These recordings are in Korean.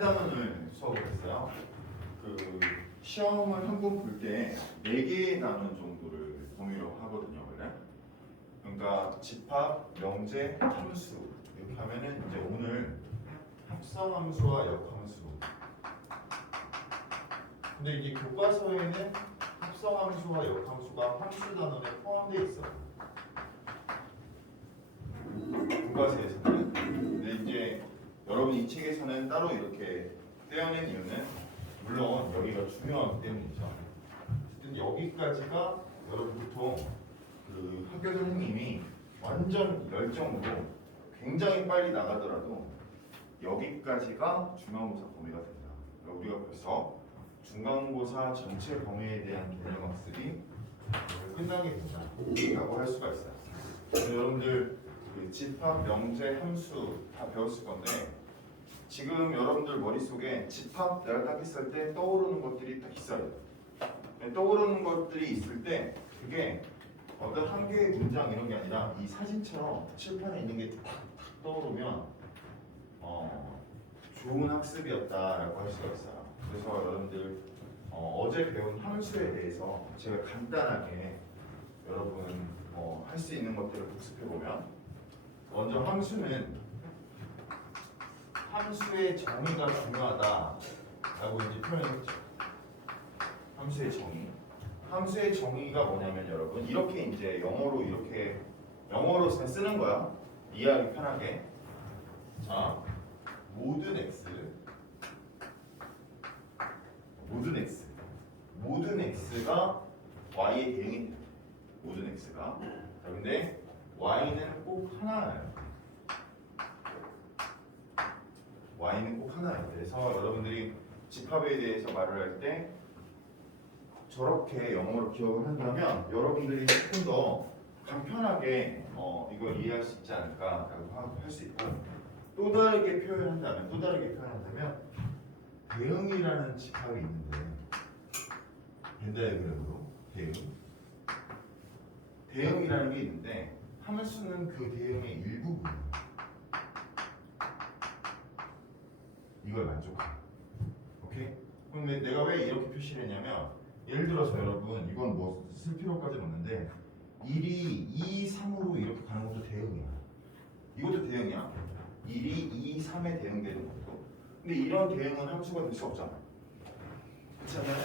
단원을 수업을 했어요. 그 시험을 한 번 볼 때 4개의 단원 정도를 범위로 하거든요, 원래. 그러니까 집합, 명제, 함수 이렇게 하면은 이제 오늘 합성함수와 역함수. 근데 이게 교과서에는 합성함수와 역함수가 함수 단원에 포함되어 있어요. 교과서에서는. 근데 이제 여러분 이 책에서는 따로 이렇게 떼어낸 이유는 물론 여기가 중요하기 때문이죠. 어쨌든 여기까지가 여러분 보통 그 학교 선생님이 완전 열정으로 굉장히 빨리 나가더라도 여기까지가 중간고사 범위가 된다. 우리가 벌써 중간고사 전체 범위에 대한 개념 학습이 끝나게 된다라고 할 수가 있어요. 그래서 여러분들 그 집합, 명제, 함수 다 배웠을 건데 지금 여러분들 머릿속에 집합 내가 딱 했을 때 떠오르는 것들이 딱 있어요. 떠오르는 것들이 있을 때 그게 어떤 한 개의 문장 이런 게 아니라 이 사진처럼 칠판에 있는 게 탁탁 떠오르면 좋은 학습이었다라고 할 수가 있어요. 그래서 여러분들 어제 배운 함수에 대해서 제가 간단하게 여러분 할 수 있는 것들을 복습해 보면 먼저 함수의 정의가 중요하다라고 이제 표현했죠. 함수의 정의. 함수의 정의가 뭐냐면 여러분 이렇게 이제 영어로 쓰는 거야. 이해하기 편하게. 자, 모든 x가 y의 대응이 돼. 모든 x가. 자, 근데 y는 꼭 하나예요. y는 꼭 하나예요. 그래서 여러분들이 집합에 대해서 말을 할 때 저렇게 영어로 기억을 한다면 여러분들이 조금 더 간편하게 이걸 이해할 수 있지 않을까라고 할 수 있고 또 다르게 표현한다면 대응이라는 집합이 있는데 벤다이어그램으로 대응이라는 게 있는데 함수는 그 대응의 일부분이에요. 이걸 만족해. 오케이? 그런데 내가 왜 이렇게 표시를 했냐면 예를 들어서 여러분 이건 뭐 쓸 필요까지는 없는데 1이 2, 3으로 이렇게 가는 것도 대응이야. 이것도 대응이야. 1이 2, 3에 대응되는 것도. 근데 이런 대응은 함수가 될 수 없잖아. 그렇지 않아요?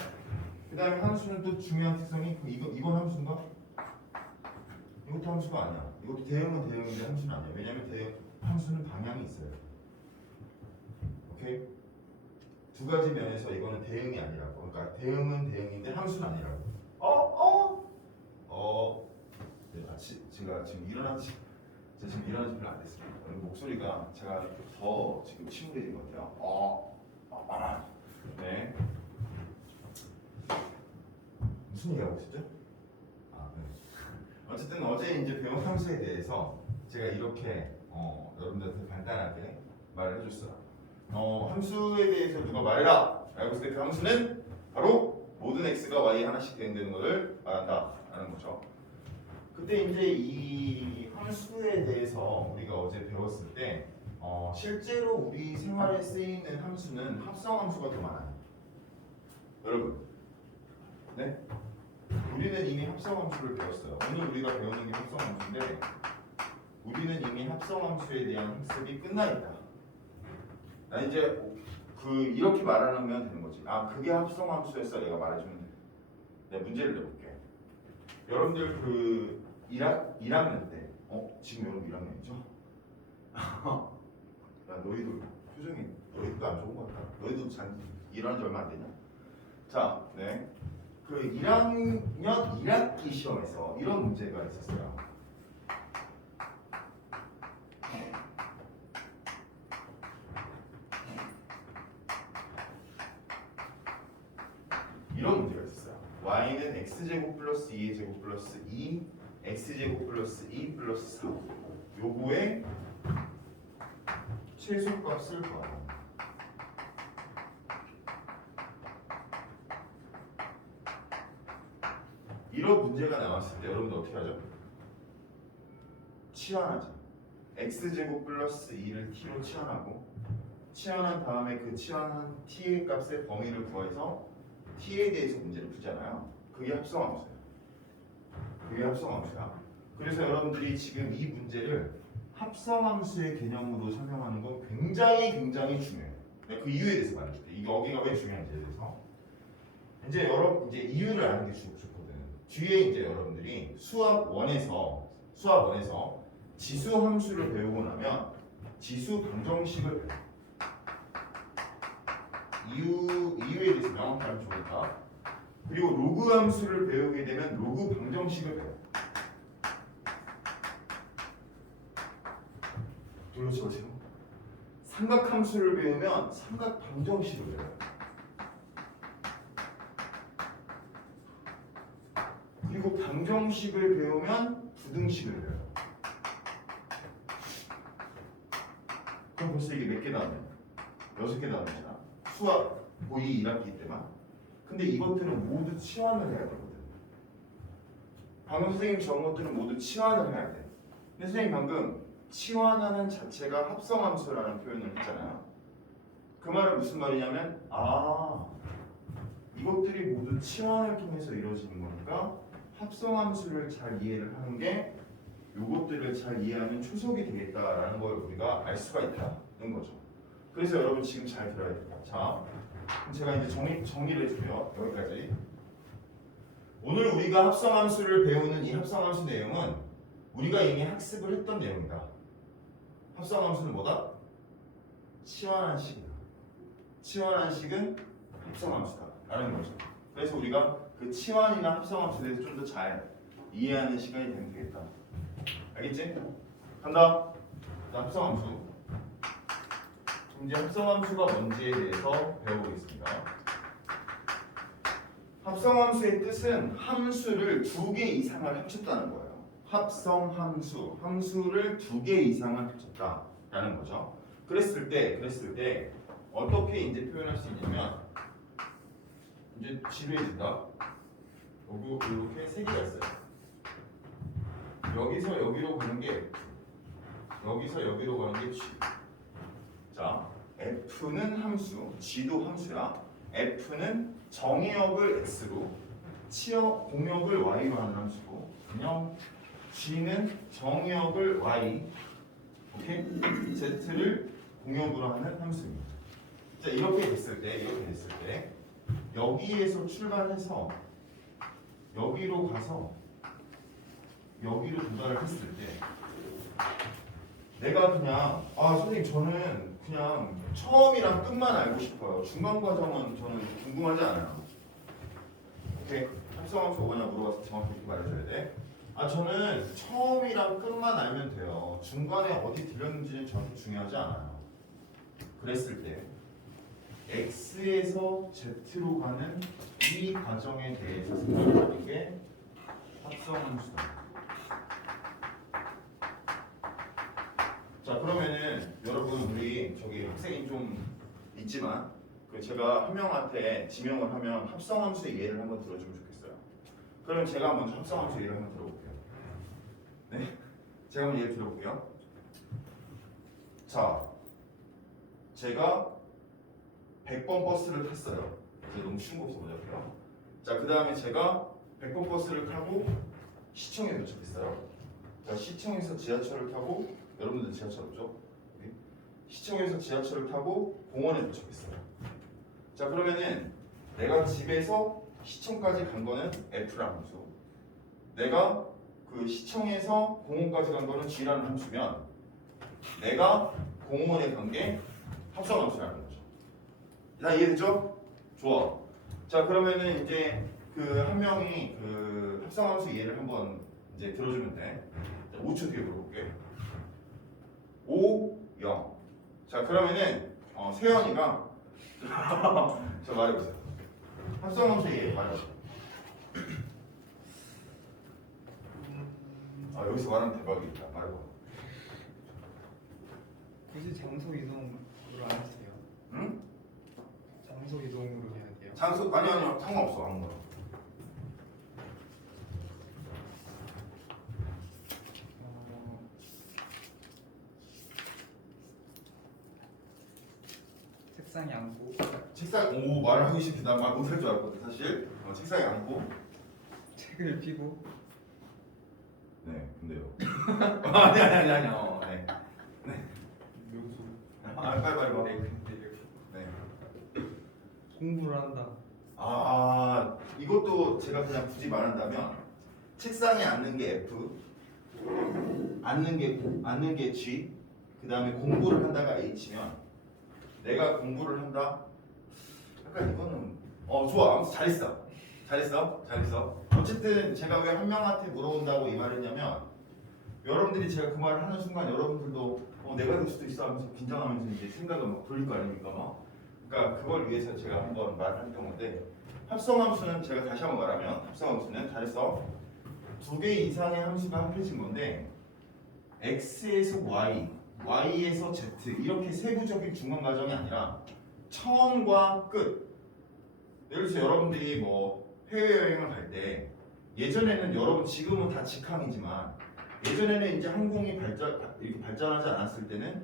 그 다음에 함수는 또 중요한 특성이 이건 함수인가? 이것도 함수가 아니야. 이것도 대응은 대응인데 함수는 아니야. 왜냐면 함수는 방향이 있어요. 오케이? 두 가지 면에서 이거는 대응이 아니라고. 그러니까 대응은 대응인데 함수는 아니라고. 제가 지금 일어난 지 별로 안 됐습니다. 오늘 목소리가 제가 더 지금 침울해진 것 같아요. 네. 무슨 얘기하고 있었죠? 네. 어쨌든 어제 이제 배운 함수에 대해서 제가 이렇게 여러분들한테 간단하게 말을 해줬어요. 함수에 대해서 누가 말해라! 라고 했을 때 그 함수는 바로 모든 x가 y에 하나씩 대응되는 것을 말한다 라는 거죠. 그때 이제 이 함수에 대해서 우리가 어제 배웠을 때 실제로 우리 생활에 쓰이는 함수는 합성함수가 더 많아요. 여러분, 네? 우리는 이미 합성함수를 배웠어요. 오늘 우리가 배우는 게 합성함수인데 우리는 이미 합성함수에 대한 학습이 끝나 있다. 나 이제 이렇게 말하면 되는 거지. 그게 합성함수였어. 내가 말해주면 돼. 내가 문제를 내볼게. 여러분들 그 1학년 때, 지금 여러분 1학년이죠? 야, 너희도 표정이 너희도 안 좋은 것 같다. 너희도 일어난 지 얼마 안 되냐? 자, 네. 그 1학년 1학기 시험에서 이런 문제가 있었어요. 이런 문제가 있었어요. y는 x제곱 플러스 2의 제곱 플러스 2 x제곱 플러스 2 플러스 4 요거의 최소값을 구하라. 이런 문제가 나왔을 때 여러분들 어떻게 하죠? 치환하죠. x제곱 플러스 2를 t로 치환하고 치환한 다음에 그 치환한 t의 값의 범위를 구해서 t에 대해서 문제를 풀잖아요. 그게 합성함수예요. 그게 합성함수야. 그래서 여러분들이 지금 이 문제를 합성함수의 개념으로 설명하는 건 굉장히 중요해요. 내가 그 이유에 대해서 말해줄게. 이 여기가 왜 중요한지에 대해서. 이제 이제 이유를 아는 게 좋거든. 뒤에 이제 여러분들이 수학 1에서 지수 함수를 배우고 나면 지수 방정식을 배워. 이유에 대해서 명확하면 좋으니까. 그리고 로그 함수를 배우게 되면 로그 방정식을 배워. 그렇죠. 삼각 함수를 배우면 삼각 방정식을 배워요. 그리고 방정식을 배우면 부등식을 배워요. 그럼 벌써 이게 몇 개 나오냐? 6개 나오잖아. 수학 고2 1학기 때만. 근데 이것들은 모두 치환을 해야 되거든. 방금 선생님 적은 것들은 모두 치환을 해야 돼. 근데 선생님 방금 치환하는 자체가 합성함수라는 표현을 했잖아요. 그 말은 무슨 말이냐면 이것들이 모두 치환을 통해서 이루어지는 거니까 합성함수를 잘 이해를 하는 게 이것들을 잘 이해하는 초석이 되겠다라는 걸 우리가 알 수가 있다는 거죠. 그래서 여러분 지금 잘 들어야 돼요. 자, 그럼 제가 이제 정리를 해줄게요. 여기까지. 오늘 우리가 합성함수를 배우는 이 합성함수 내용은 우리가 이미 학습을 했던 내용이다. 합성함수는 뭐다? 치환한 식이다. 치환한 식은 합성함수다 라는 거죠. 그래서 우리가 그 치환이나 합성함수에 대해서 좀 더 잘 이해하는 시간이 되면 되겠다. 알겠지? 간다. 자, 합성함수. 이제 합성함수가 뭔지에 대해서 배워보겠습니다. 합성함수의 뜻은 함수를 2개 이상을 합쳤다는 거예요. 합성함수, 함수를 2개 이상을 합쳤다라는 거죠. 그랬을 때 어떻게 이제 표현할 수 있냐면 이제 지루해진다. 이렇게 3개가 있어요. 여기서 여기로 가는 게 F, 여기서 여기로 가는 게 G. 자, F는 함수, G도 함수야. F는 정의역을 X로, 공역을 Y로 하는 함수고, 그냥 G는 정의역을 Y, 오케이? Z를 공역으로 하는 함수입니다. 자, 이렇게 됐을 때 여기에서 출발해서 여기로 가서 여기로 도달을 했을 때 내가 그냥 선생님 저는 그냥 처음이랑 끝만 알고 싶어요. 중간 과정은 저는 궁금하지 않아요. 오케이? 합성함수 뭐냐 물어봐서 정확히 말해줘야 돼. 저는 처음이랑 끝만 알면 돼요. 중간에 어디 들렸는지는 저한테 중요하지 않아요. 그랬을 때 X에서 Z로 가는 이 과정에 대해서 생각하는 게 합성함수다. 자, 그러면은 여러분 우리 저기 학생이 좀 있지만 제가 한 명한테 지명을 하면 합성함수의 예를 한번 들어주면 좋겠어요. 그러면 제가 먼저 합성함수 예를 한번 들어볼게요. 네, 제가 한번 예를 들어볼게요. 자, 제가 100번 버스를 탔어요. 이제 너무 쉬운 거 없어 먼저 할게요. 자, 그 다음에 제가 100번 버스를 타고 시청에 도착했어요. 자, 시청에서 지하철을 타고 여러분들 지하철 없죠? 시청에서 지하철을 타고 공원에 도착했어요. 자, 그러면은 내가 집에서 시청까지 간 거는 F라는 함수, 내가 그 시청에서 공원까지 간 거는 G라는 함수면 내가 공원에 간 게 합성함수라는 거죠. 다 이해됐죠? 좋아. 자, 그러면은 이제 그 한 명이 그 합성함수 예를 한번 이제 들어주면 돼. 자, 5초 뒤에 물어볼게. 5, 0. 자, 그러면은 세연이가 저 말해보세요. 합성함수 예 말해보세요. 여기서 말하면 대박이다. 말해봐. 굳이 장소 이동으로 안 했어요. 응? 장소 이동으로 해야 돼요. 장소 아니요 상관없어 아무거나. 책상에 앉고 책상 오 말을 하기 싫게 난 말 못할 줄 알았거든 사실. 책상에 앉고. 책을 펴고 네 근데요. 아니. 네. 묘수 빨리 봐. 네 근데 이렇게 네. 공부를 한다. 아 이것도 제가 그냥 굳이 말한다면 책상에 앉는 게 F, 앉는 게 G, 그 다음에 공부를 한다가 H면 내가 공부를 한다. 약간 이거는 좋아. 아무튼 잘했어. 어쨌든 제가 왜 한 명한테 물어본다고 이 말했냐면 여러분들이 제가 그 말을 하는 순간 여러분들도 내가 될 수도 있어 하면서 긴장하면서 이제 생각을 막 돌릴 거 아닙니까 막. 그러니까 그걸 위해서 제가 한번 말을 했던 건데 합성함수는 제가 다시 한번 말하면 합성함수는 잘했어. 두 개 이상의 함수가 합해진 건데 x에서 y, y에서 z 이렇게 세부적인 중간 과정이 아니라 처음과 끝. 예를 들어서 여러분들이 뭐 해외여행을 갈 때 예전에는 여러분 지금은 다 직항이지만 예전에는 이제 항공이 이렇게 발전하지 않았을 때는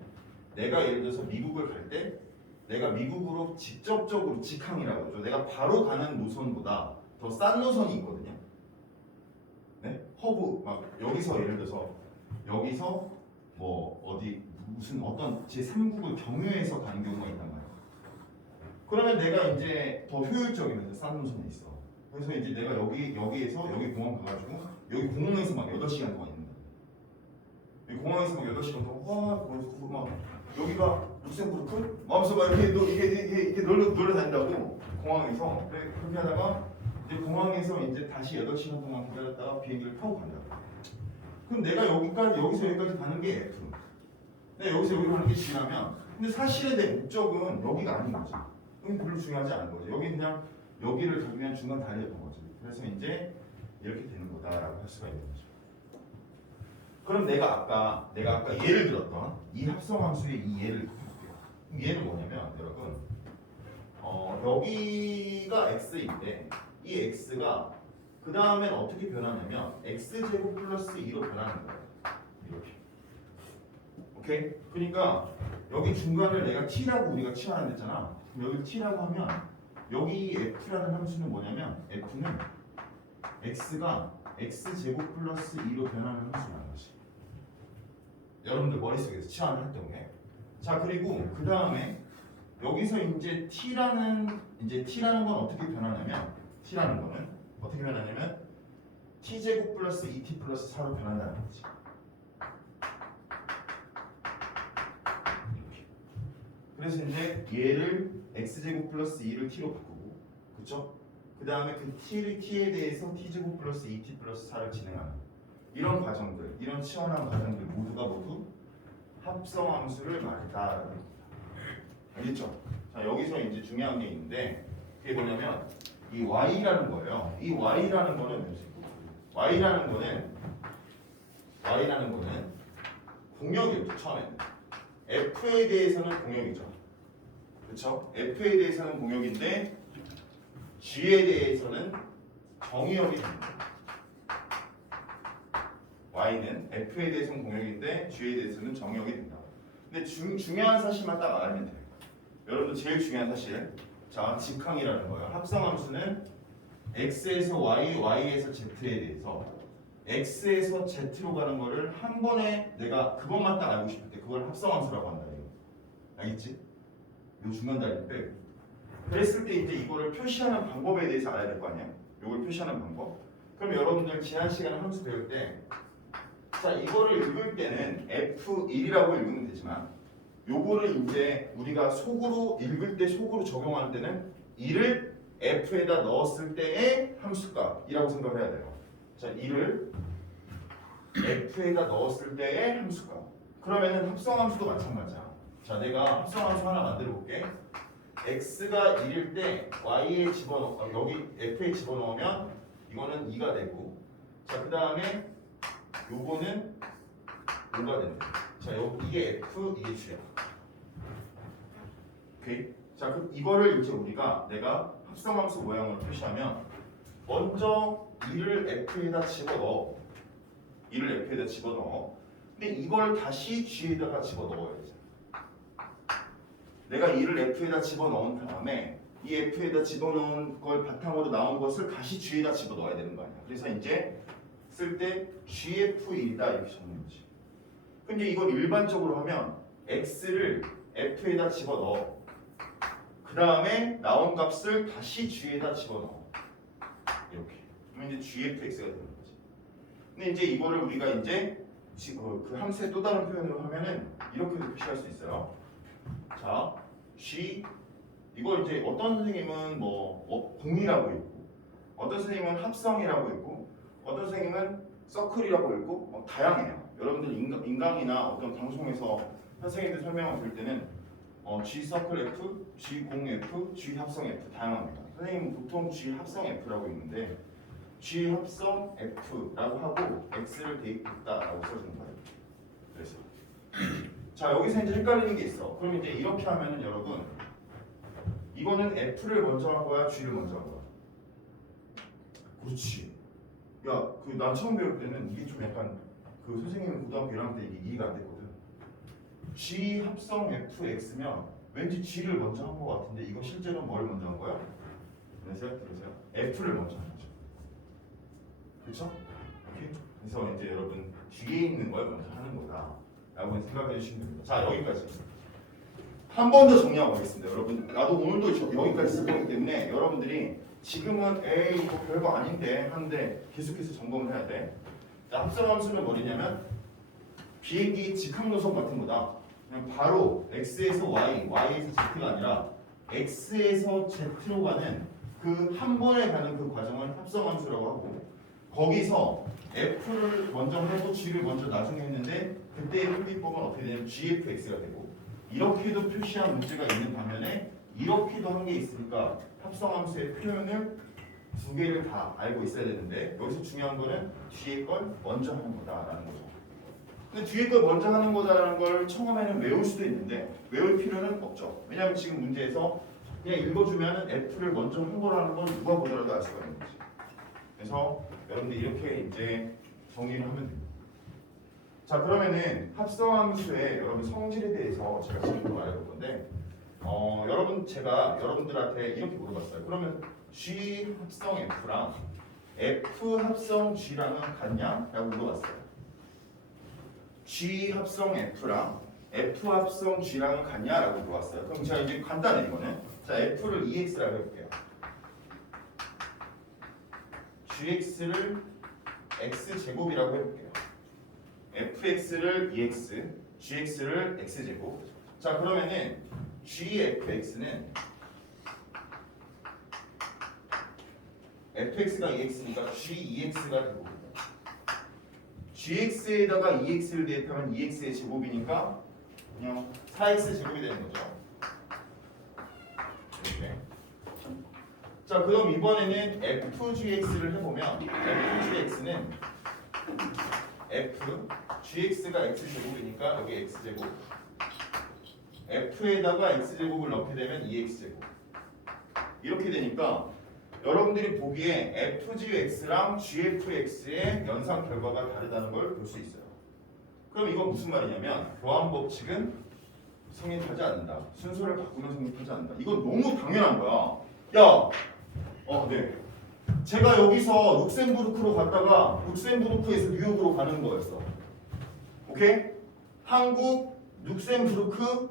내가 예를 들어서 미국을 갈 때 내가 미국으로 직접적으로 직항이라고 하죠. 내가 바로 가는 노선보다 더 싼 노선이 있거든요. 네? 허브 막 여기서 예를 들어서 여기서 뭐 어디 무슨 어떤 제3국을 경유해서 가는 경우가 있단 말이에요. 그러면 내가 이제 더 효율적이면서 싼 노선에 있어. 그래서 이제 내가 여기에서 여기 공항 가가지고 여기 공항에서 막 8시간 동안 있는 거야. 여기 공항에서 막 8시간 동안 막 여기가 룩셈부르크? 마음속 막 이렇게 놀러 다닌다고 공항에서 그렇게 하다가 이제 공항에서 이제 다시 8시간 동안 기다렸다가 비행기를 타고 간다. 그럼 내가 여기서 여기까지 가는 게 F. 내가 여기서 여기로 가는 게 G라면 근데 사실은 내 목적은 여기가 아닌 거지. 여기 별로 중요하지 않은 거지. 여기 그냥 여기를 그냥 중간 다리였던 거지. 그래서 이제 이렇게 되는 거다라고 할 수가 있는 거죠. 그럼 내가 아까 예를 들었던 이 합성함수의 이 예를 볼게요. 얘는 뭐냐면 여러분 여기가 x인데 이 x가 그 다음엔 어떻게 변하냐면 x제곱 플러스 2로 변하는 거예요. 이렇게. 오케이? 그러니까 여기 중간을 내가 t라고 우리가 치환한다 했잖아. 그럼 여기 t라고 하면 여기 f라는 함수는 뭐냐면 f는 x가 x제곱 플러스 2로 변하는 함수라는 것이. 여러분들 머릿속에서 치환을 했던 게. 자 그리고 그 다음에 여기서 이제 t라는 건 어떻게 변하냐면 t제곱 플러스 2t 플러스 4로 변한다는 거지. 그래서 이제 얘를 x제곱 플러스 2를 t로 바꾸고, 그쵸? 그 다음에 그 t에 대해서 t제곱 플러스 2t 플러스 4를 진행하는 이런 과정들, 이런 치환한 과정들 모두 합성함수를 말했다라는 겁니다. 알겠죠? 자 여기서 이제 중요한 게 있는데 그게 뭐냐면 이 y라는 거예요. 이 y라는 거는 공역이었죠 처음에는. f에 대해서는 공역이죠. 그렇죠? f에 대해서는 공역인데 g에 대해서는 정의역이 됩니다. y는 f에 대해서는 공역인데 g에 대해서는 정의역이 된다. 근데 중요한 사실만 딱 알면 돼요. 여러분들 제일 중요한 사실. 자, 직항이라는 거예요. 합성함수는 x에서 y, y에서 z에 대해서 x에서 z로 가는 거를 한 번에 내가 그것만 딱 알고 싶을 때 그걸 합성함수라고 한다. 이거. 알겠지? 요 중간 다리 빼고. 그랬을 때 이제 이거를 표시하는 방법에 대해서 알아야 될 거 아니야? 요걸 표시하는 방법. 그럼 여러분들 지난 시간에 함수 배울 때 자, 이거를 읽을 때는 F1이라고 읽으면 되지만 요거를 이제 우리가 속으로 읽을 때 속으로 적용하는 때는 1을 F에다 넣었을 때의 함수값이라고 생각을 해야 돼요. 자, 1을 F에다 넣었을 때의 함수값. 그러면은 합성함수도 마찬가지야. 자, 내가 합성함수 하나 만들어 볼게. x가 1일 때 y에 여기 f에 집어넣으면 이거는 2가 되고, 자, 그 다음에 요거는 5가 된다. 자, 이게 f, 이게 g야. 오케이? 자, 이거를 이제 내가 합성함수 모양으로 표시하면 먼저 2를 f에다 집어넣어. 근데 이걸 다시 g에다가 집어넣어야지. 내가 이를 f에다 집어넣은 다음에 이 f에다 집어넣은 걸 바탕으로 나온 것을 다시 g에다 집어넣어야 되는 거 아니야. 그래서 이제 쓸 때 gf1이다 이렇게 적는 거지. 근데 이걸 일반적으로 하면 x를 f에다 집어넣어. 그 다음에 나온 값을 다시 g에다 집어넣어. 이렇게. 그러면 이제 gfx가 되는 거지. 근데 이제 이거를 우리가 이제 그 함수의 또 다른 표현으로 하면은 이렇게도 표시할 수 있어요. 자, g 이걸 이제 어떤 선생님은 공이라고 있고, 어떤 선생님은 합성이라고 있고, 어떤 선생님은 서클이라고 있고, 다양해요. 여러분들 인강이나 어떤 방송에서 선생님들 설명을 들을 때는 G 서클 F, G 공 F, G 합성 F 다양합니다. 선생님은 보통 G 합성 F라고 있는데 G 합성 F라고 하고 X를 대입했다라고 써주는 거예요. 그래서 자 여기서 이제 헷갈리는 게 있어. 그럼 이제 이렇게 하면은 여러분 이거는 F를 먼저 한 거야, G를 먼저 한 거야? 그렇지. 야, 난 처음 배울 때는 이게 좀 약간 선생님은 고등학교 1학년 때 이게 이해가 안 됐거든. G 합성 FX면 왠지 G를 먼저 한 거 같은데 이거 실제로 뭘 먼저 한 거야? 그래서요? F를 먼저 한 거죠. 그렇죠? 오케이? 그래서 이제 여러분 뒤에 있는 걸 먼저 하는 거다라고 생각해 주시면 됩니다. 자 여기까지. 한 번 더 정리하고 가겠습니다. 여러분 나도 오늘도 여기까지 쓸 거기 때문에 여러분들이 지금은 에이 이거 별거 아닌데 하는데 계속해서 점검을 해야 돼. 자, 합성함수는 뭐냐면 비행기 직항노선 같은 거다. 그냥 바로 x에서 y, y에서 z가 아니라 x에서 z로 가는 그 한 번에 가는 그 과정을 합성함수라고 하고 거기서 f를 먼저 하고 g를 먼저 나중에 했는데 그때의 표기법은 어떻게 되냐면 gfx가 되고 이렇게도 표시한 문제가 있는 반면에 이렇게도 한 게 있으니까 합성함수의 표현을 두 개를 다 알고 있어야 되는데 여기서 중요한 거는 뒤에 걸 먼저 하는 거다라는 거죠. 근데 뒤에 걸 먼저 하는 거다라는 걸 처음에는 외울 수도 있는데 외울 필요는 없죠. 왜냐하면 지금 문제에서 그냥 읽어주면 F를 먼저 한 거라는 건 누가 보더라도 알 수가 있는 거지. 그래서 여러분들 이렇게 이제 정리를 하면 됩니다. 자 그러면은 합성함수의 여러분 성질에 대해서 제가 지금 말해볼 건데 제가 여러분들한테 이렇게 물어봤어요. 그러면 G 합성 F랑 F 합성 G랑은 같냐? 라고 물어봤어요. G 합성 F랑 F 합성 G랑은 같냐? 라고 물어봤어요. 그럼 제가 이제 간단해 이거는. 자 F를 EX라고 해볼게요. GX를 X제곱이라고 해볼게요. FX를 EX, GX를 X제곱. 자 그러면은 GFX는 fx가 ex니까 GEX가 되고 GX에다가 EX를 대입하면 EX의 제곱이니까 그냥 4X 제곱이 되는 거죠. 이렇게. 자 그럼 이번에는 FGX를 해보면 FGX는 F, GX가 X제곱이니까 여기 X제곱 F에다가 X제곱을 넣게 되면 EX제곱 이렇게 되니까 여러분들이 보기에 FGX랑 GFX의 연산 결과가 다르다는 걸 볼 수 있어요. 그럼 이건 무슨 말이냐면 교환 법칙은 성립하지 않는다. 순서를 바꾸면 성립하지 않는다. 이건 너무 당연한 거야. 야, 네. 제가 여기서 룩셈부르크로 갔다가 룩셈부르크에서 뉴욕으로 가는 거였어. 오케이? 한국, 룩셈부르크,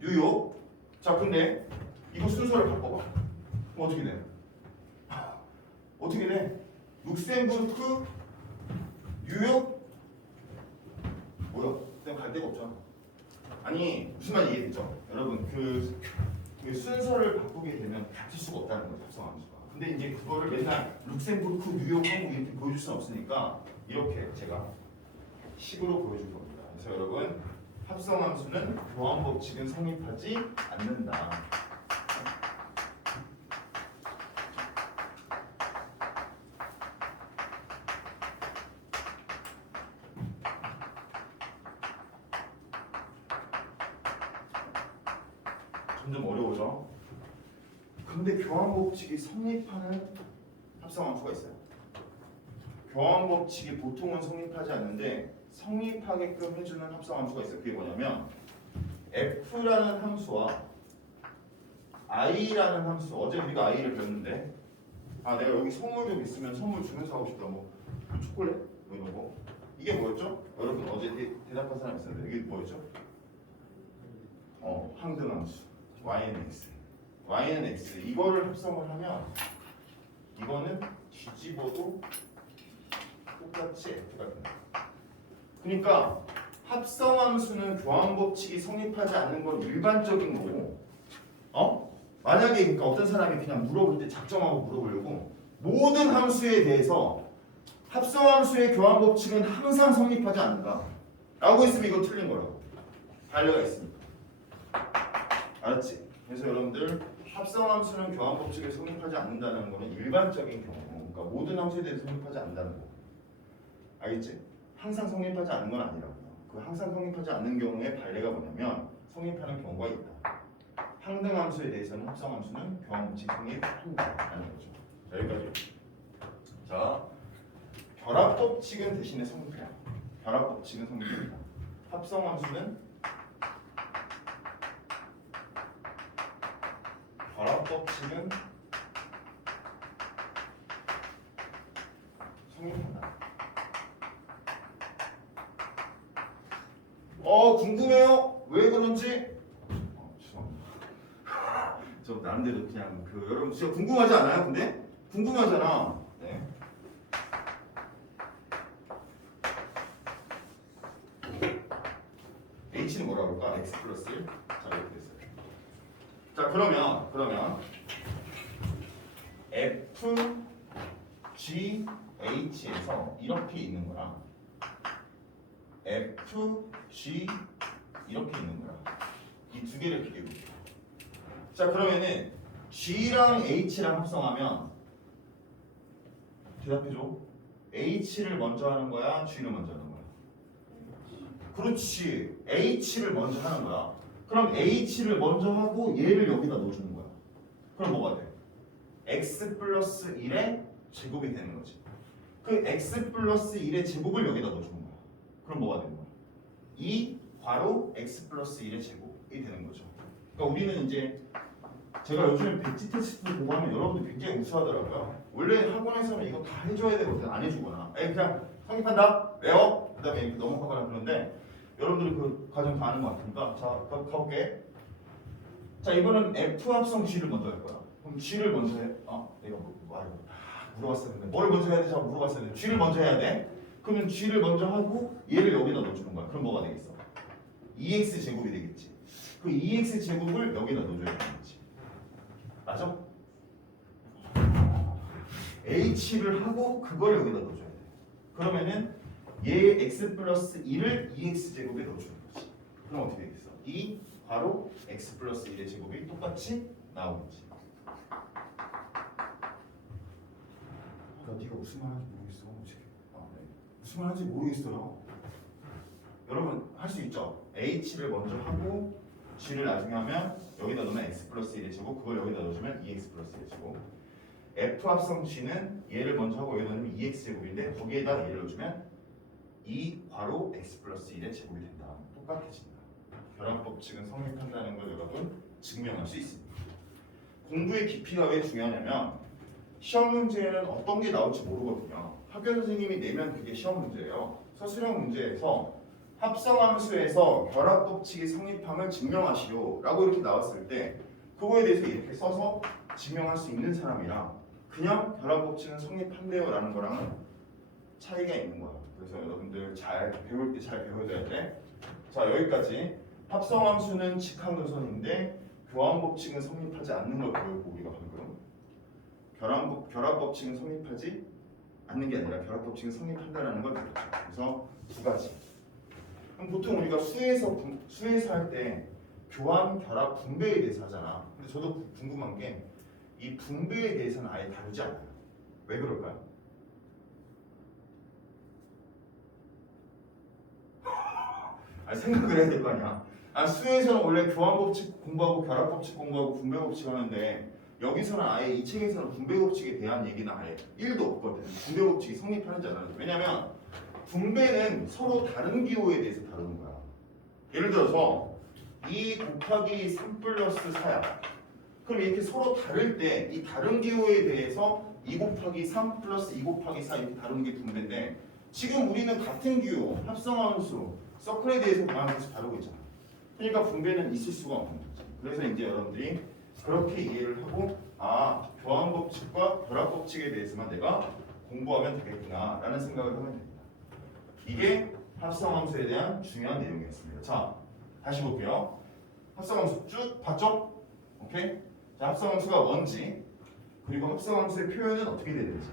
뉴욕. 자, 근데 이거 순서를 바꿔봐. 그럼 어떻게 돼? 어떻게 돼? 룩셈부르크, 뉴욕, 뭐야? 그냥 갈 데가 없잖아. 아니 무슨 말인지 이해됐죠? 여러분 그 순서를 바꾸게 되면 같을 수가 없다는 거죠. 합성함수가. 근데 이제 그거를 맨날 룩셈부르크, 뉴욕, 한국 이렇게 보여줄 수는 없으니까 이렇게 제가 식으로 보여줄 겁니다. 그래서 여러분 합성함수는 교환 법칙은 성립하지 않는다. 점점 어려워져. 근데 교환 법칙이 성립하는 합성함수가 있어요. 교환 법칙이 보통은 성립하지 않는데 성립하게끔 해주는 합성함수가 있어요. 그게 뭐냐면 f라는 함수와 i라는 함수 어제 우리가 i를 배웠는데 아 내가 여기 선물 좀 있으면 선물 주면서 하고 싶다 뭐 초콜릿 뭐 이런 거 이게 뭐였죠? 여러분 어제 대답한 사람 있었는데 이게 뭐였죠? 항등함수 y는 x y는 x 이거를 합성을 하면 이거는 뒤집어도 똑같이 f가 된다. 그러니까 합성함수는 교환법칙이 성립하지 않는 건 일반적인 거고 만약에 그러니까 어떤 사람이 그냥 물어볼 때 작정하고 물어보려고 모든 함수에 대해서 합성함수의 교환법칙은 항상 성립하지 않는다 라고 했으면 이거 틀린 거라고 반려가 있으니까 알았지? 그래서 여러분들 합성함수는 교환법칙에 성립하지 않는다는 거는 일반적인 경우 그러니까 모든 함수에 대해서 성립하지 않는다는 거 알겠지? 항상 성립하지 않는 건 아니라고요. 그 항상 성립하지 않는 경우에 반례가 뭐냐면 성립하는 경우가 있다. 항등함수에 대해서는 합성함수는 교환법칙 성립한다는 거죠. 자 여기까지. 자 결합법칙은 대신에 성립해요. 결합법칙은 성립합니다. 합성함수는 결합법칙은 성립한다. 궁금해요? 왜 그런지? 죄송합니다. 저 나름대로 그냥 여러분 진짜 궁금하지 않아요? 근데? 궁금하잖아. 네. h는 뭐라고 할까? x 플러스 1? 자 이렇게 됐어요. 자 그러면 f g h에서 이렇게 있는 거랑 f g 이렇게 있는 거야. 이 두 개를 비교해 볼게요. 자 그러면은 g랑 h랑 합성하면 대답해줘. h를 먼저 하는 거야? g를 먼저 하는 거야? 그렇지. h를 먼저 하는 거야. 그럼 h를 먼저 하고 얘를 여기다 넣어주는 거야. 그럼 뭐가 돼? x 플러스 1의 제곱이 되는 거지. 그 x 플러스 1의 제곱을 여기다 넣어주는 거야. 그럼 뭐가 되는 거야? 2 괄호 x 플러스 1의 제곱이 되는 거죠. 그러니까 우리는 이제 제가 요즘 백지 테스트 보고 하면 여러분들 굉장히 우수하더라고요. 원래 학원에서는 이거 다 해줘야 되거든. 안 해주거나 그냥 성립한다 외워 그 다음에 이렇게 넘어가거나 그러는데 여러분들이 그 과정 다 아는 것 같으니까 자 가볼게. 자 이번은 F 합성 G를 먼저 할 거야. 그럼 G를 먼저 해. 내가 물어봤었는데 뭐를 먼저 해야 돼? 제가 물어봤었는데 G를 먼저 해야 돼. 그러면 G를 먼저 하고 얘를 여기다 넣어주는 거야. 그럼 뭐가 되겠어? 2x 제곱이 되겠지. 그 2x 제곱을 여기다 넣어줘야 되는 거지. 맞아? h를 하고 그걸 여기다 넣어줘야 돼. 그러면은 얘 x 플러스 1을 2x 제곱에 넣어주는 거지. 그럼 어떻게 되겠어? 2 바로 x 플러스 1의 제곱이 똑같이 나오겠지. 네가 무슨 말 하는지 모르겠어. 네. 무슨 말 하는지 모르겠어요. 여러분 할 수 있죠? h를 먼저 하고 g를 나중에 하면 여기다 넣으면 x 플러스 1의 제곱 그걸 여기다 넣어주면 2x 플러스 1의 제곱 f 합성 g는 얘를 먼저 하고 여기다 넣으면 2x 제곱인데 거기에다 얘를 넣어주면 2 괄호 x 플러스 1의 제곱이 된다. 똑같아진다. 결합법칙은 성립한다는 걸 여러분 증명할 수 있습니다. 공부의 깊이가 왜 중요하냐면 시험 문제에는 어떤 게 나올지 모르거든요. 학교 선생님이 내면 그게 시험 문제예요. 서술형 문제에서 합성함수에서 결합법칙이 성립함을 증명하시오 라고 이렇게 나왔을 때 그거에 대해서 이렇게 써서 증명할 수 있는 사람이랑 그냥 결합법칙은 성립한대요 라는 거랑은 차이가 있는 거야. 그래서 여러분들 잘 배울 때 잘 배워줘야 돼. 자 여기까지 합성함수는 직항근선인데 교환법칙은 성립하지 않는 걸 배우고 우리가 방금 결합법칙은 성립하지 않는 게 아니라 결합법칙은 성립한다라는 걸 배웠죠. 그래서 두 가지. 그럼 보통 우리가 수에서 할 때 교환, 결합, 분배에 대해서 하잖아. 근데 저도 궁금한 게 이 분배에 대해서는 아예 다루지 않아요. 왜 그럴까요? 생각을 해야 될 거 아니야. 수에서는 원래 교환법칙 공부하고 결합법칙 공부하고 분배법칙 하는데 여기서는 아예 이 책에서는 분배법칙에 대한 얘기는 아예 1도 없거든. 분배법칙이 성립하는지 안 하는지. 왜냐면 분배는 서로 다른 기호에 대해서 다루는 거야. 예를 들어서 2 곱하기 3 플러스 4야. 그럼 이렇게 서로 다를 때 이 다른 기호에 대해서 2 곱하기 3 플러스 2 곱하기 4 이렇게 다루는 게 분배인데 지금 우리는 같은 기호, 합성함수, 서클에 대해서 계속 다루고 있잖아. 그러니까 분배는 있을 수가 없는 거지. 그래서 이제 여러분들이 그렇게 이해를 하고 아, 교환 법칙과 결합 법칙에 대해서만 내가 공부하면 되겠구나 라는 생각을 하면 됩니다. 이게 합성함수에 대한 중요한 내용이었습니다. 자, 다시 볼게요. 합성함수 쭉 봤죠? 오케이? 자, 합성함수가 뭔지 그리고 합성함수의 표현은 어떻게 돼야 되는지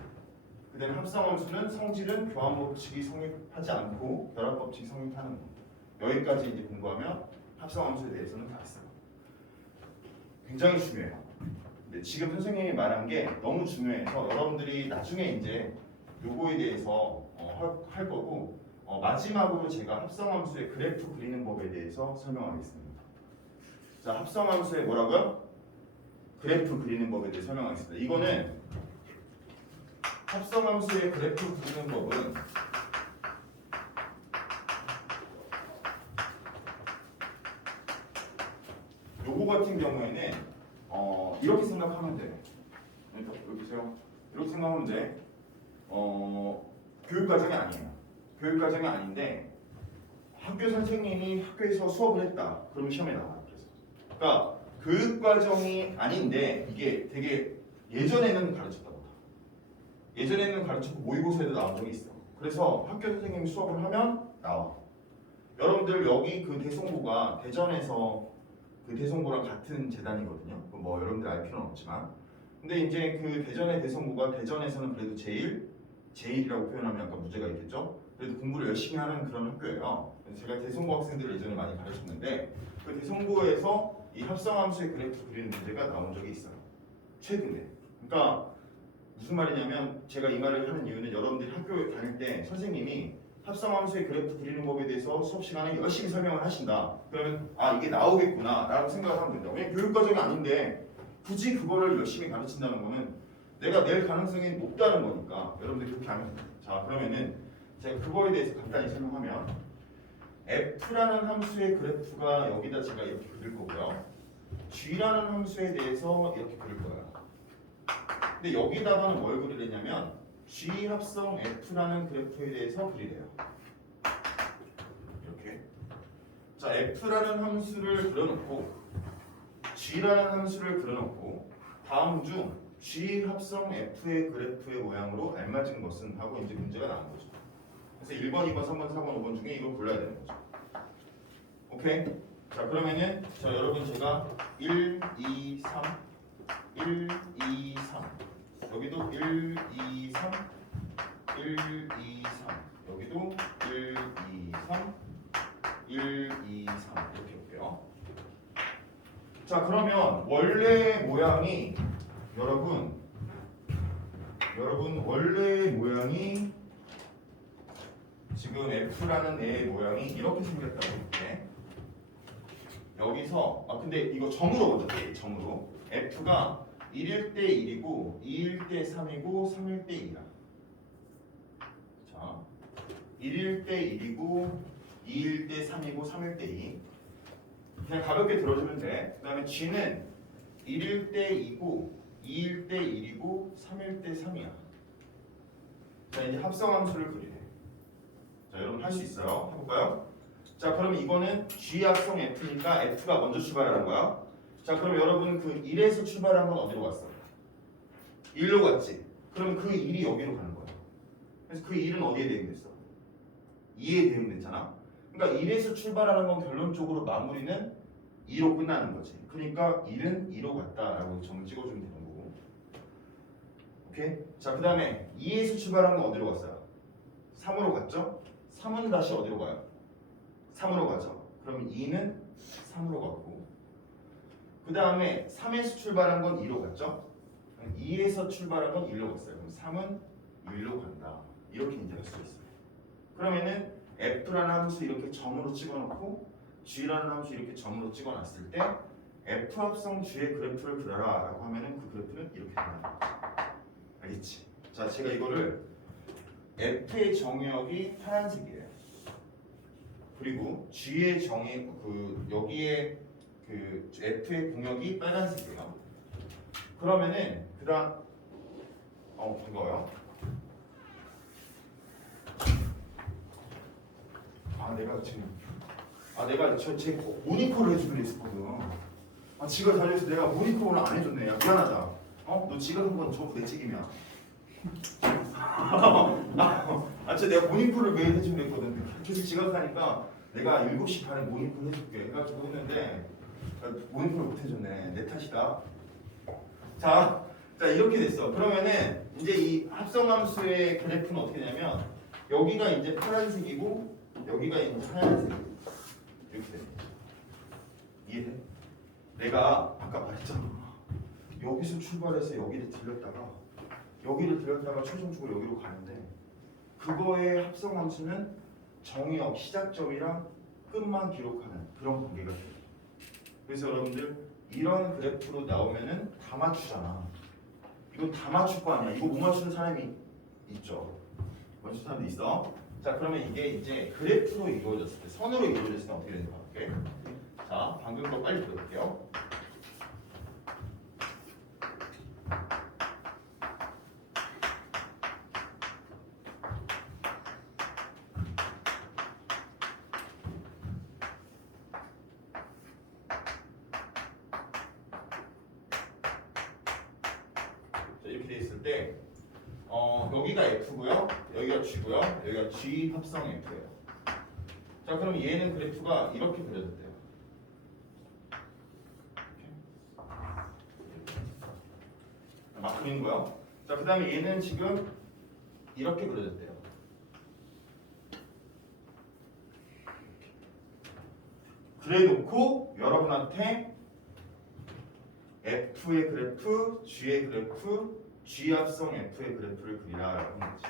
그 다음에 합성함수는 성질은 교환 법칙이 성립하지 않고 결합 법칙이 성립하는 거 여기까지 이제 공부하면 합성함수에 대해서는 다 했어요. 굉장히 중요해요. 근데 지금 선생님이 말한 게 너무 중요해서 여러분들이 나중에 이제 요거에 대해서 할 거고 마지막으로 제가 합성함수의 그래프 그리는 법에 대해서 설명하겠습니다. 자, 합성함수의 뭐라고요? 그래프 그리는 법에 대해 설명하겠습니다. 이거는 합성함수의 그래프 그리는 법은 요거 같은 경우에는 이렇게 생각하면 돼. 여기 보세요. 이렇게 생각하면 돼. 교육과정이 아니에요. 교육과정이 아닌데 학교 선생님이 학교에서 수업을 했다. 그러면 시험에 나와요. 그러니까 교육과정이 아닌데 이게 되게 예전에는 가르쳤다 보다. 예전에는 가르쳤고 모의고사에도 나온 적이 있어. 그래서 학교 선생님이 수업을 하면 나와. 여러분들 여기 그 대송고가 대전에서 그 대송고랑 같은 재단이거든요. 뭐 여러분들 알 필요는 없지만. 근데 이제 그 대전의 대송고가 대전에서는 그래도 제일이라고 표현하면 약간 문제가 있겠죠. 그래도 공부를 열심히 하는 그런 학교예요. 그래서 제가 대송고 학생들을 예전에 많이 가르쳤는데 그 대송고에서 이 합성함수의 그래프 그리는 문제가 나온 적이 있어요. 최근에. 그러니까 무슨 말이냐면 제가 이 말을 하는 이유는 여러분들이 학교에 다닐 때 선생님이 합성함수의 그래프 그리는 법에 대해서 수업 시간에 열심히 설명을 하신다. 그러면 아 이게 나오겠구나 라고 생각을 하면 된다. 왜냐면 교육과정이 아닌데 굳이 그거를 열심히 가르친다는 거는 내가 낼 가능성이 높다는 거니까 여러분들 그렇게 하면 됩니다. 자, 그러면은 제가 그거에 대해서 간단히 설명하면 f라는 함수의 그래프가 여기다 제가 이렇게 그릴 거고요. g라는 함수에 대해서 이렇게 그릴 거예요. 근데 여기다가는 뭘 그리려냐면 g 합성 f라는 그래프에 대해서 그리래요. 이렇게. 자, f라는 함수를 그려놓고 g라는 함수를 그려놓고 다음 중 g 합성 f의 그래프의 모양으로 알맞은 것은 하고 이제 문제가 나온 거죠. 그래서 1번, 2번, 3번, 4번, 5번 중에 이걸 골라야 되는 거죠. 오케이? 자, 그러면은 여러분 제가 1, 2, 3 1, 2, 3 여기도 1, 2, 3 1, 2, 3 여기도 1, 2, 3 1, 2, 3 이렇게 볼게요. 자, 그러면 원래 모양이 여러분 원래 모양이 지금 F라는 애의 모양이 이렇게 생겼다고 할게. 여기서 근데 이거 점으로 보자. 점으로 F가 1일 때 1이고 2일 때 3이고 3일 때 2야. 자, 1일 때 1이고 2일 때 3이고 3일 때 2. 그냥 가볍게 들어주면 돼. 그 다음에 G는 1일 때 2고 2일 때 1이고 3일 때 3이야. 자, 이제 합성함수를 그리래. 자, 여러분 할 수 있어요. 해볼까요? 자, 그럼 이거는 G 합성 F니까 F가 먼저 출발하는 거야. 자, 그럼 여러분 그 1에서 출발한 건 어디로 갔어? 1로 갔지. 그럼 그 1이 여기로 가는 거야. 그래서 그 1은 어디에 대응됐어? 2에 대응됐잖아. 그러니까 1에서 출발하는 건 결론적으로 마무리는 2로 끝나는 거지. 그러니까 1은 2로 갔다라고 점 찍어주면 되는 거고. 오케이? 자, 그 다음에 2에서 출발한 건 어디로 갔어요? 3으로 갔죠? 3은 다시 어디로 가요? 3으로 가죠. 그럼 2는 3으로 갔고 그 다음에 3에서 출발한 건 2로 갔죠? 2에서 출발한 건 1로 갔어요. 그럼 3은 1로 간다. 이렇게 이제 할 수 있어요. 그러면은 F라는 함수 이렇게 점으로 찍어놓고 G라는 함수 이렇게 점으로 찍어놨을 때 F 합성 G의 그래프를 그려라 라고 하면은 그 그래프는 이렇게 나와요. 알겠지? 자, 제가 이거를 F의 정의역이 파란색이에요. 그리고 G의 여기에 그 F의 공역이 빨간색이에요. 그러면은 그다음 이거요. 내가 제 모니터를 해주기로 했었거든. 지각 달려서 내가 모니터를 안 해줬네. 야, 미안하다. 너 지각 한번 줘도 내 책임이야. 내가 모니터를 매일 해주기로 했거든. 계속 지각하니까 내가 7시 반에 모니터 해줄게 해가지고 했는데 모니터를 못 해줬네. 내 탓이다. 자 이렇게 됐어. 그러면은 이제 이 합성함수의 그래프는 어떻게 되냐면 여기가 이제 파란색이고 여기가 이제 하얀색이고 이렇게 됩니다. 이해돼? 내가 아까 말했잖아. 여기서 출발해서 여기를 들렸다가 최종적으로 여기로 가는데 그거의 합성함수는 정의역 시작점이랑 끝만 기록하는 그런 관계가 돼요. 그래서 여러분들 이런 그래프로 나오면은 다 맞추잖아. 이거 다 맞출 거 아니야. 이거 못 맞추는 사람이 있죠. 맞추는 사람도 있어. 자, 그러면 이게 이제 그래프로 이루어졌을 때, 선으로 이루어졌을 때 어떻게 되는지 볼게. 자, 방금 거 빨리 들어볼게요. 이렇게 돼 있을 때 여기가 F고요, 여기가 G고요, 여기가 G 합성 F예요. 자, 그럼 얘는 그래프가 이렇게 그려졌대요. 막 그린 거요. 자, 그 다음에 얘는 지금 이렇게 그려졌대요. 그래놓고 여러분한테 F의 그래프, G의 그래프, G 합성 F의 그래프를 그리라라고 하는 거지.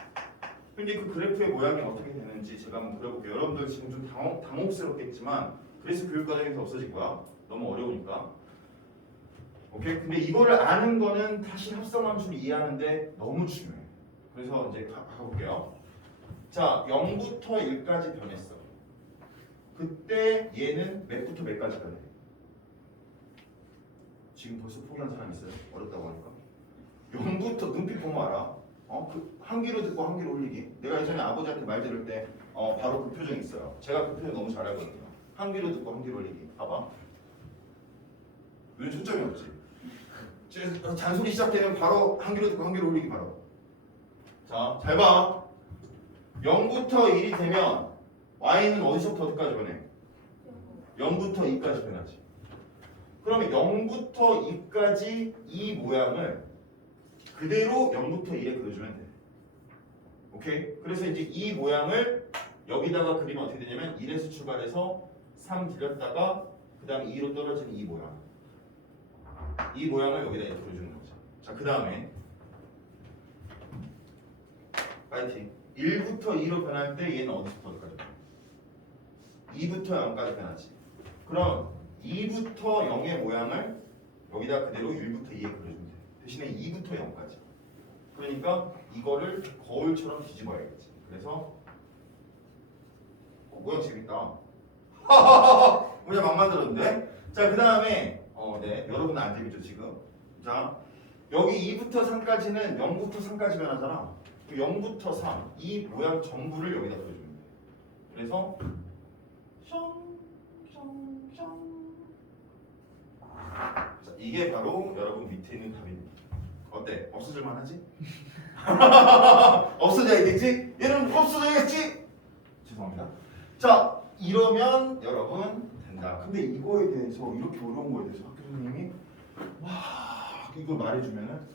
근데 그 그래프의 모양이 어떻게 되는지 제가 한번 그려볼게요. 여러분들 지금 좀 당혹스럽겠지만 그래서 교육과정에서 없어질 거야. 너무 어려우니까. 오케이? 근데 이거를 아는 거는 다시 합성함수를 이해하는데 너무 중요해. 그래서 이제 가볼게요. 자, 0부터 1까지 변했어. 그때 얘는 몇부터 몇까지 변해? 지금 벌써 포기한 사람 있어요? 어렵다고 하니까. 0부터 눈빛 보면 알아. 한 귀로 듣고 한 귀로 흘리기. 내가 예전에 아버지한테 말 들을 때 바로 그 표정이 있어요. 제가 그 표정 너무 잘 알거든요. 한 귀로 듣고 한 귀로 흘리기. 봐봐. 눈 초점이 없지. 잔소리 시작되면 바로 한 귀로 듣고 한 귀로 흘리기 바로. 자, 잘 봐. 0부터 1이 되면 y는 어디서부터 어디까지 변해? 0부터 2까지 변하지. 그러면 0부터 2까지 이 모양을 그대로 0부터 1에 그려주면 돼. 오케이? 그래서 이제 이 모양을 여기다가 그리면 어떻게 되냐면 1에서 출발해서 3 들렸다가 그 다음에 2로 떨어지는 이 모양. 이 모양을 여기다 이렇게 그려주는 거죠. 자, 그 다음에 파이팅. 1부터 2로 변할 때 얘는 어디서부터 어디까지 변해? 2부터 0까지 변하지. 그럼 2부터 0의 모양을 여기다 그대로 1부터 2에 그려주면 돼. 대신에 2부터 0까지. 그러니까 이거를 거울처럼 뒤집어야겠지. 그래서 모양 재밌다. 모양 막 만들었는데. 자, 그 다음에 네, 여러분은 안 되겠죠 지금. 자, 여기 2부터 3까지는 0부터 3까지 변하잖아. 0부터 3, 이 모양 전부를 여기다 그려주면 돼. 그래서 자, 이게 바로 여러분 밑에 있는 답입니다. 어때? 없어질 만하지? 없어져야겠지? 얘는 없어져야겠지? 죄송합니다. 자, 이러면 여러분 된다. 근데 이거에 대해서 이렇게 어려운 거에 대해서 학교 선생님이 이걸 말해주면은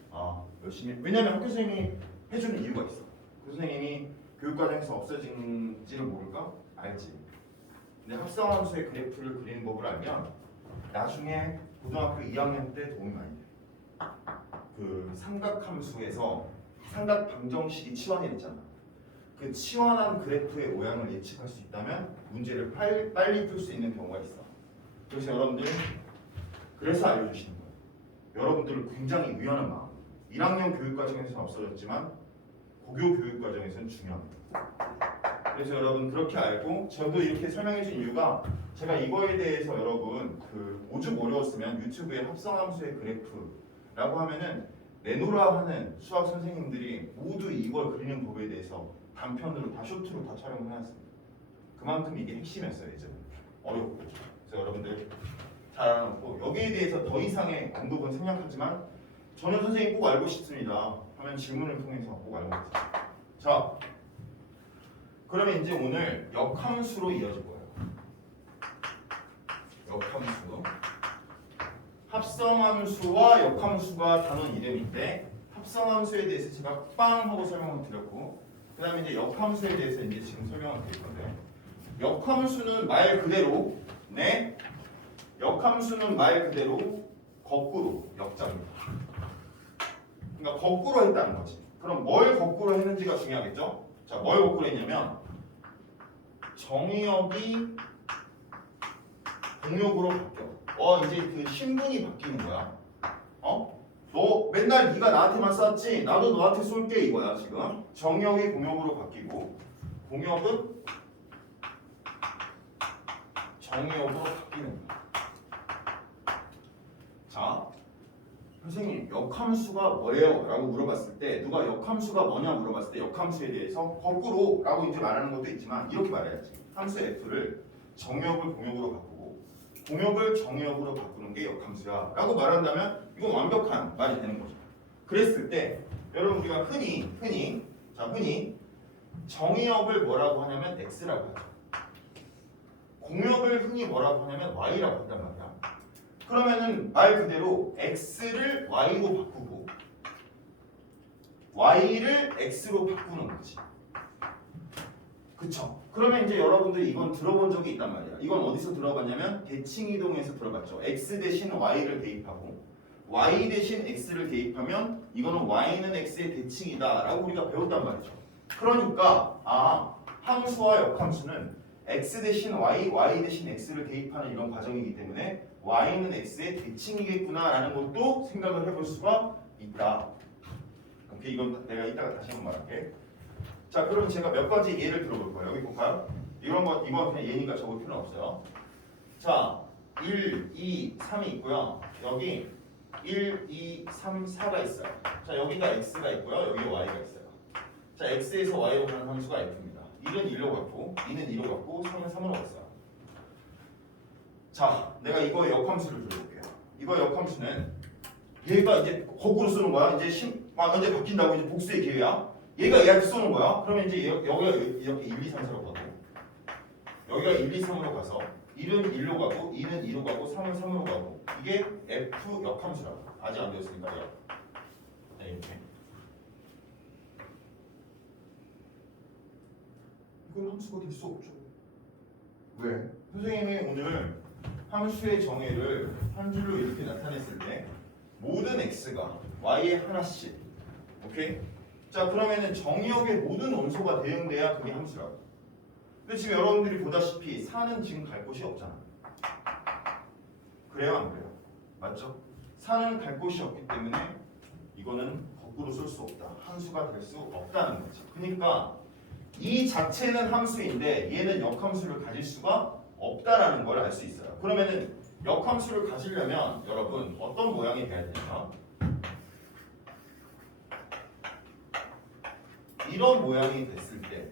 열심히. 왜냐면 학교 선생님이 해주는 이유가 있어. 그 선생님이 교육과정에서 없어진지를 모를까? 알지. 근데 합성함수의 그래프를 그리는 법을 알면 나중에 고등학교 2학년 때 도움이 많이 돼. 그 삼각함수에서 삼각 방정식이 치환이 됐잖아. 그 치환한 그래프의 모양을 예측할 수 있다면 문제를 빨리 풀 수 있는 경우가 있어. 그래서 여러분들 그래서 알려주시는 거예요. 여러분들을 굉장히 유연한 마음. 1학년 교육과정에서는 없어졌지만 고교 교육과정에서는 중요합니다. 그래서 여러분 그렇게 알고 저도 이렇게 설명해 준 이유가 제가 이거에 대해서 여러분 그 오죽 어려웠으면 유튜브에 합성함수의 그래프 라고 하면은 내노라 하는 수학 선생님들이 모두 이걸 그리는 법에 대해서 단편으로 다 쇼트로 다 촬영을 해놨습니다. 그만큼 이게 핵심이었어요. 이제 어렵고 그래서 여러분들 잘 알아놓고 여기에 대해서 더 이상의 언급은 생략하지만 저는 선생님 꼭 알고 싶습니다 하면 질문을 통해서 꼭 알고 싶습니다. 자, 그러면 이제 오늘 역함수로 이어질 거예요. 역함수. 합성함수와 역함수가 다른 이름인데 합성함수에 대해서 제가 빵 하고 설명을 드렸고 그 다음에 이제 역함수에 대해서 이제 지금 설명을 드릴 건데 역함수는 말 그대로 네 역함수는 말 그대로 거꾸로 역자입니다. 그러니까 거꾸로 했다는 거지. 그럼 뭘 거꾸로 했는지가 중요하겠죠? 자, 뭘 거꾸로 했냐면 정의역이 공역으로 바뀌어. 이제 그 신분이 바뀌는 거야. 너 맨날 네가 나한테만 쐈지? 나도 너한테 쏠게 이거야 지금. 정의역이 공역으로 바뀌고 공역은 정의역으로 바뀌는 거야. 자, 선생님 역함수가 뭐예요? 라고 물어봤을 때 누가 역함수가 뭐냐 물어봤을 때 역함수에 대해서 거꾸로 라고 이제 말하는 것도 있지만 이렇게 말해야지. 함수 f를 정역을 공역으로 바꾸고 공역을 정역으로 바꾸는 게 역함수야 라고 말한다면 이건 완벽한 말이 되는 거죠. 그랬을 때 여러분 우리가 흔히 정의역을 뭐라고 하냐면 x라고 하죠. 공역을 흔히 뭐라고 하냐면 y라고 한단 말이야. 그러면은 말 그대로 x를 y로 바꾸고 y를 x로 바꾸는 거지. 그쵸? 그러면 이제 여러분들이 이건 들어본 적이 있단 말이야. 이건 어디서 들어봤냐면 대칭이동에서 들어봤죠. x 대신 y를 대입하고 y 대신 x를 대입하면 이거는 y는 x의 대칭이다 라고 우리가 배웠단 말이죠. 그러니까 함수와 역함수는 x 대신 y, y 대신 x를 대입하는 이런 과정이기 때문에 y는 x의 대칭이겠구나 라는 것도 생각을 해볼 수가 있다. 오케이, 이건 내가 이따가 다시 한번 말할게. 자, 그럼 제가 몇 가지 예를 들어볼 거예요. 여기 볼까요? 이건 그냥 예니까 적을 필요는 없어요. 자, 1, 2, 3이 있고요. 여기 1, 2, 3, 4가 있어요. 자, 여기가 x가 있고요. 여기 y가 있어요. 자, x에서 y로 가는 함수가 f입니다. 1은 1로 갔고 2는 2로 갔고 3은 3으로 갔어요. 자, 내가 이거 역함수를 들어볼게요. 이거 역함수는 얘가 이제 거꾸로 쓰는 거야. 이제 이제 바뀐다고 이제 복수의 기회야. 얘가 얘한테 쏘는 거야. 그러면 이제 여기가 이렇게 1, 2, 3, 4로 가고 여기가 1, 2, 3으로 가서 1은 1로 가고 2는 2로 가고 3은 3으로 가고 이게 F 역함수라고. 아직 안 배웠으니까 역. 네, 이렇게. 이건 함수가 될 수 없죠. 왜? 선생님이 오늘 함수의 정의를 한 줄로 이렇게 나타냈을 때 모든 x가 y에 하나씩 오케이? 자, 그러면은 정의역의 모든 원소가 대응돼야 그게 함수라고. 근데 지금 여러분들이 보다시피 4는 지금 갈 곳이 없잖아. 그래요, 안 그래요? 맞죠? 4는 갈 곳이 없기 때문에 이거는 거꾸로 쓸 수 없다. 함수가 될 수 없다는 거지. 그러니까 이 자체는 함수인데 얘는 역함수를 가질 수가 없다라는 걸 알 수 있어요. 그러면은 역함수를 가지려면 여러분 어떤 모양이 돼야 되냐? 이런 모양이 됐을 때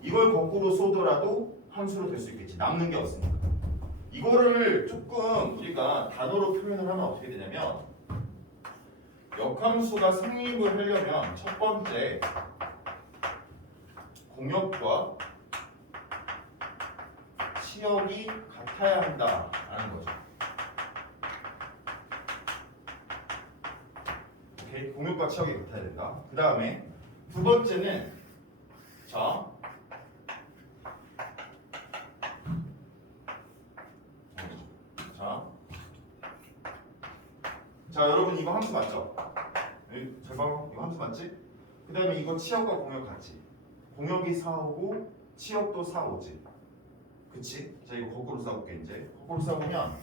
이걸 거꾸로 쏘더라도 함수로 될 수 있겠지. 남는 게 없으니까. 이거를 조금 우리가 단어로 표현을 하면 어떻게 되냐면 역함수가 성립을 하려면 첫 번째 공역과 치역이 같아야 한다라는 거죠. 오케이, 공역과 치역이 같아야 된다. 그 다음에 두 번째는 자 여러분 이거 함수 맞죠? 잘 봐. 이거 함수 맞지? 그 다음에 이거 치역과 공역 같지? 공역이 4오고 치역도 4오지. 그치? 자, 이거 거꾸로 써볼게. 이제 거꾸로 써보면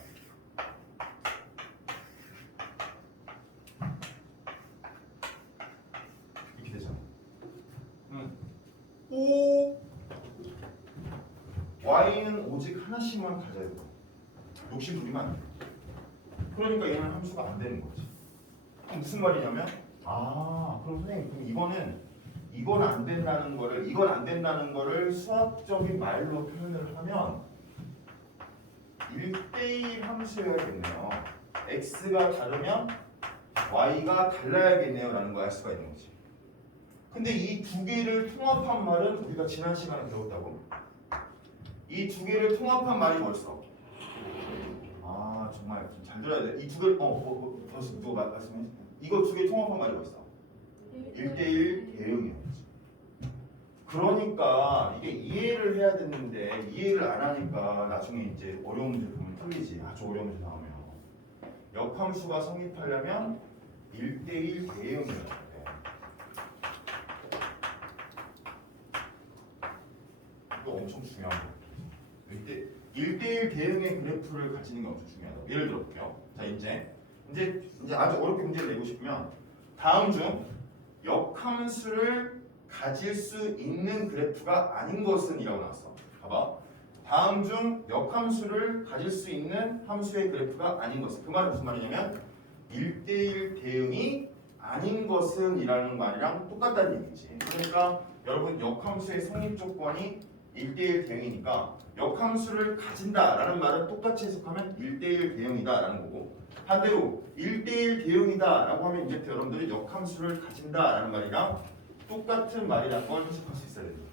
이렇게 되잖아. 오, y는 오직 하나씩만 가져야 돼. 욕심 부리면 안 돼. 그러니까 얘는 함수가 안 되는 거지. 무슨 말이냐면 그럼 선생님 그럼 이건 안 된다는 거를 수학적인 말로 표현을 하면 1대1 함수여야겠네요. x가 다르면 y가 달라야겠네요 라는 거 알 수가 있는 거지. 근데 이 두 개를 통합한 말은 우리가 지난 시간에 배웠다고. 이 두 개를 통합한 말이 뭐였어? 정말 좀 잘 들어야 돼. 이 두 개를 벌써 누가 말씀해? 이거 두 개 통합한 말이 뭐였어? 1대1 대응이야. 그러니까 이게 이해를 해야 됐는데 이해를 안 하니까 나중에 이제 어려운 문제 보면 틀리지. 아주 어려운 문제 나오면 역함수가 성립하려면 1대1 대응이어야 돼. 이거 엄청 중요한 거. 1대1 대응의 그래프를 가지는 게 엄청 중요하다. 예를 들어 볼게요. 자 이제 아주 어렵게 문제를 내고 싶으면 다음 중 역함수를 가질 수 있는 그래프가 아닌 것은 이라고 나왔어. 봐봐. 다음 중 역함수를 가질 수 있는 함수의 그래프가 아닌 것은. 그 말은 무슨 말이냐면 1대1 대응이 아닌 것은 이라는 말이랑 똑같다는 얘기지. 그러니까 여러분 역함수의 성립 조건이 1대1 대응이니까 역함수를 가진다라는 말은 똑같이 해석하면 1대1 대응이다라는 거고, 반대로 1대1 대응이다라고 하면 이제 여러분들이 역함수를 가진다라는 말이랑 똑같은 말이라는 걸 해석할 수 있어야 됩니다.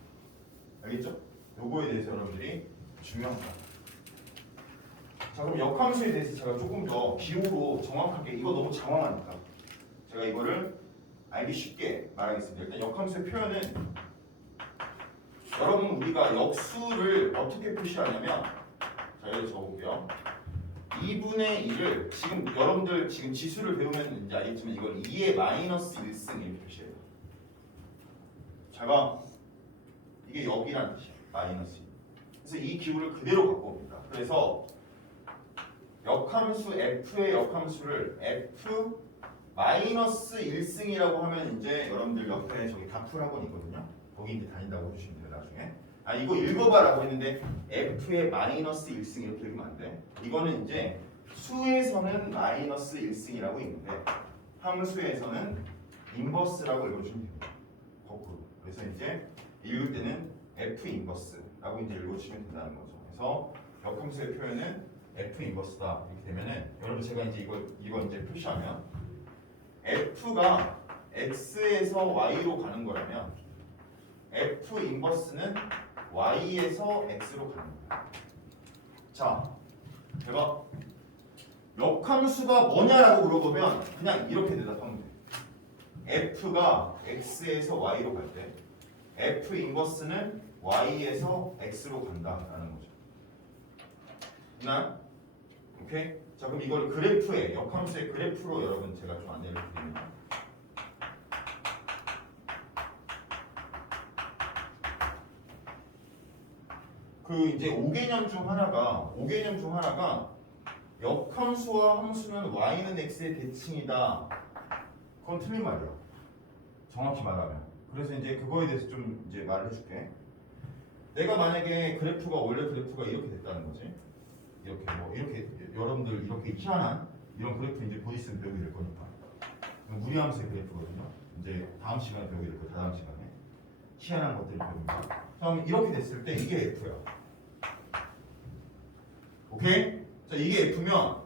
알겠죠? 요거에 대해서 여러분들이 중요한 거. 자, 그럼 역함수에 대해서 제가 조금 더 기호로 정확하게, 이거 너무 장황하니까 제가 이거를 알기 쉽게 말하겠습니다. 일단 역함수의 표현은 여러분 우리가 역수를 어떻게 표시하냐면, 자 여기 적어볼게요. 2분의 1을 지금 여러분들 지금 지수를 배우면 이제 알겠지만 이걸 2의 마이너스 1승 이렇게 표시해요. 잘 봐. 이게 역이라는 뜻이야. 마이너스 1. 그래서 이 기호를 그대로 갖고 옵니다. 그래서 역함수 f의 역함수를 f 마이너스 1승이라고 하면 이제 여러분들 옆에 저기 다풀학원 있거든요. 거기 이제 다닌다고 해주시면 돼요. 나중에 이거 읽어봐라고 했는데 f의 마이너스 1승 이렇게 읽으면 안 돼. 이거는 이제 수에서는 마이너스 1승이라고 읽는데 함수에서는 인버스라고 읽어주시면 됩니다. 거꾸로. 그래서 이제 읽을 때는 f 인버스라고 이제 읽어주시면 된다는 거죠. 그래서 역함수의 표현은 f 인버스다 이렇게 되면은 여러분 제가 이제 이거 이제 표시하면 f가 x에서 y로 가는 거라면 f 인버스는 y에서 x로 가는 거야. 자, 대박. 역함수가 뭐냐라고 물어보면 그냥 이렇게 대답하면 돼. f가 x에서 y로 갈 때 f 인버스는 y에서 x로 간다라는 거죠. 됐나요? 오케이? 자, 그럼 이걸 그래프에, 역함수의 그래프로 여러분 제가 좀 안내를 드립니다. 그 이제 5개념 중 하나가 역함수와 함수는 y는 x의 대칭이다. 그건 틀린 말이야. 정확히 말하면. 그래서 이제 그거에 대해서 좀 이제 말을 해줄게. 내가 만약에 원래 그래프가 이렇게 됐다는 거지. 이렇게 여러분들 이렇게 희한한 이런 그래프 이제 곧 있으면 배우게 될 거니까. 무리함수의 그래프거든요. 이제 다음 시간에 배우게 될 거예요. 다음 시간에 희한한 것들을 배웁니다. 그럼 이렇게 됐을 때 이게 F야. 오케이? 자, 이게 F면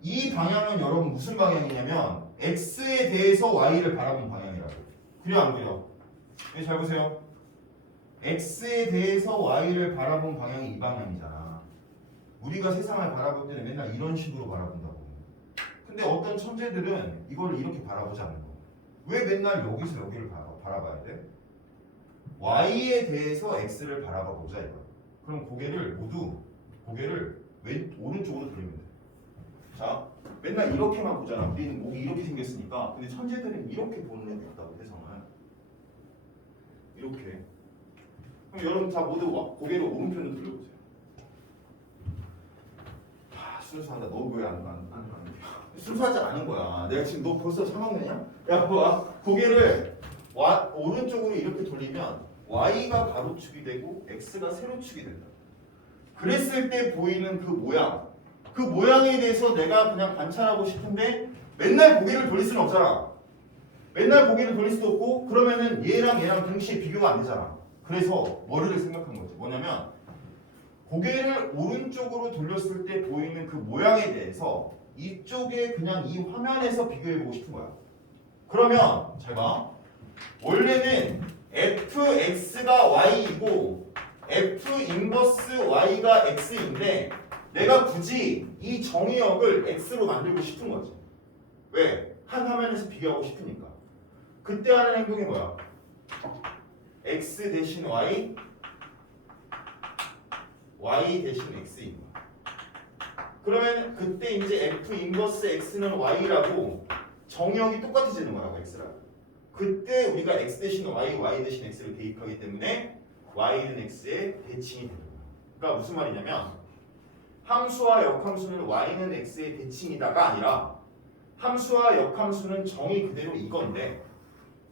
이 방향은 여러분 무슨 방향이냐면 X에 대해서 Y를 바라본 방향이라고. 그래요, 안 그래요? 네, 잘 보세요. X에 대해서 Y를 바라본 방향이 이 방향이잖아. 우리가 세상을 바라볼 때는 맨날 이런 식으로 바라본다고. 근데 어떤 천재들은 이걸 이렇게 바라보지 않는 거. 왜 맨날 여기서 여기를 바라봐야 돼? Y에 대해서 X를 바라봐 보자 이거. 그럼 고개를 오른쪽으로 돌리면 돼. 자, 맨날 이렇게만 보잖아. 우리는 목이 이렇게 생겼으니까. 근데 천재들은 이렇게 보는 애도 있다고 해서는 이렇게. 그럼 여러분 다 모두 고개를 오른편으로 돌려보세요. 순수하다. 너 왜 안 순수하지 않은 거야. 내가 지금 너 벌써 사먹느냐? 야, 봐. 고개를 오른쪽으로 이렇게 돌리면 y가 가로축이 되고 x가 세로축이 된다. 그랬을 때 보이는 그 모양에 대해서 내가 그냥 관찰하고 싶은데 맨날 고개를 돌릴 수는 없잖아. 맨날 고개를 돌릴 수도 없고 그러면은 얘랑 동시에 비교가 안 되잖아. 그래서 머리를 생각한 거지. 뭐냐면 고개를 오른쪽으로 돌렸을 때 보이는 그 모양에 대해서 이쪽에 그냥 이 화면에서 비교해보고 싶은 거야. 그러면 제가 원래는 fx가 y이고 f 인버스 y가 x인데 내가 굳이 이 정의역을 x로 만들고 싶은 거지. 왜? 한 화면에서 비교하고 싶으니까. 그때 하는 행동이 뭐야? x 대신 y, y 대신 x인 거야. 그러면 그때 이제 f 인버스 x는 y라고 정의역이 똑같아지는 거라고 x랑. 그때 우리가 x 대신 y, y 대신 x를 대입하기 때문에 y는 x의 대칭이 되는 거야. 그러니까 무슨 말이냐면 함수와 역함수는 y는 x의 대칭이다가 아니라 함수와 역함수는 정의 그대로 이건데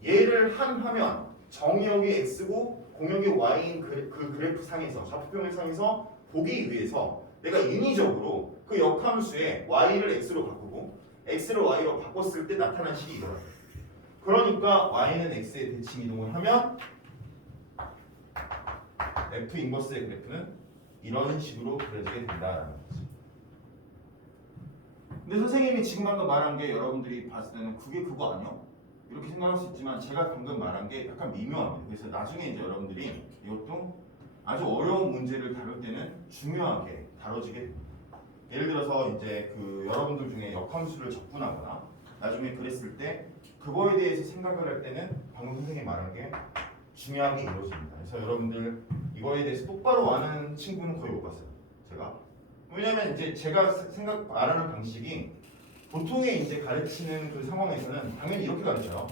얘를 한 화면 정의역이 x고 공역이 y인 그 그래프 상에서 좌표평면 상에서 보기 위해서 내가 인위적으로 그 역함수에 y를 x로 바꾸고 x를 y로 바꿨을 때 나타난 식이 이거야. 그러니까 y는 x의 대칭 이동을 하면 f 인버스의 그래프는 이런 식으로 그려지게 된다라는 거지. 근데 선생님이 지금 방금 말한 게 여러분들이 봤을 때는 그게 그거 아니야? 이렇게 생각할 수 있지만 제가 방금 말한 게 약간 미묘합니다. 그래서 나중에 이제 여러분들이 이것도 아주 어려운 문제를 다룰 때는 중요하게 다뤄지게 됩니다. 예를 들어서 이제 그 여러분들 중에 역함수를 접근하거나 나중에 그랬을 때 그거에 대해서 생각을 할 때는 방금 선생님이 말한 게 중요하게 이루어집니다. 그래서 여러분들 이거에 대해서 똑바로 아는 친구는 거의 못 봤어요. 제가. 왜냐면 이제 제가 말하는 방식이 보통의 이제 가르치는 그 상황에서는 당연히 이렇게 가르쳐요.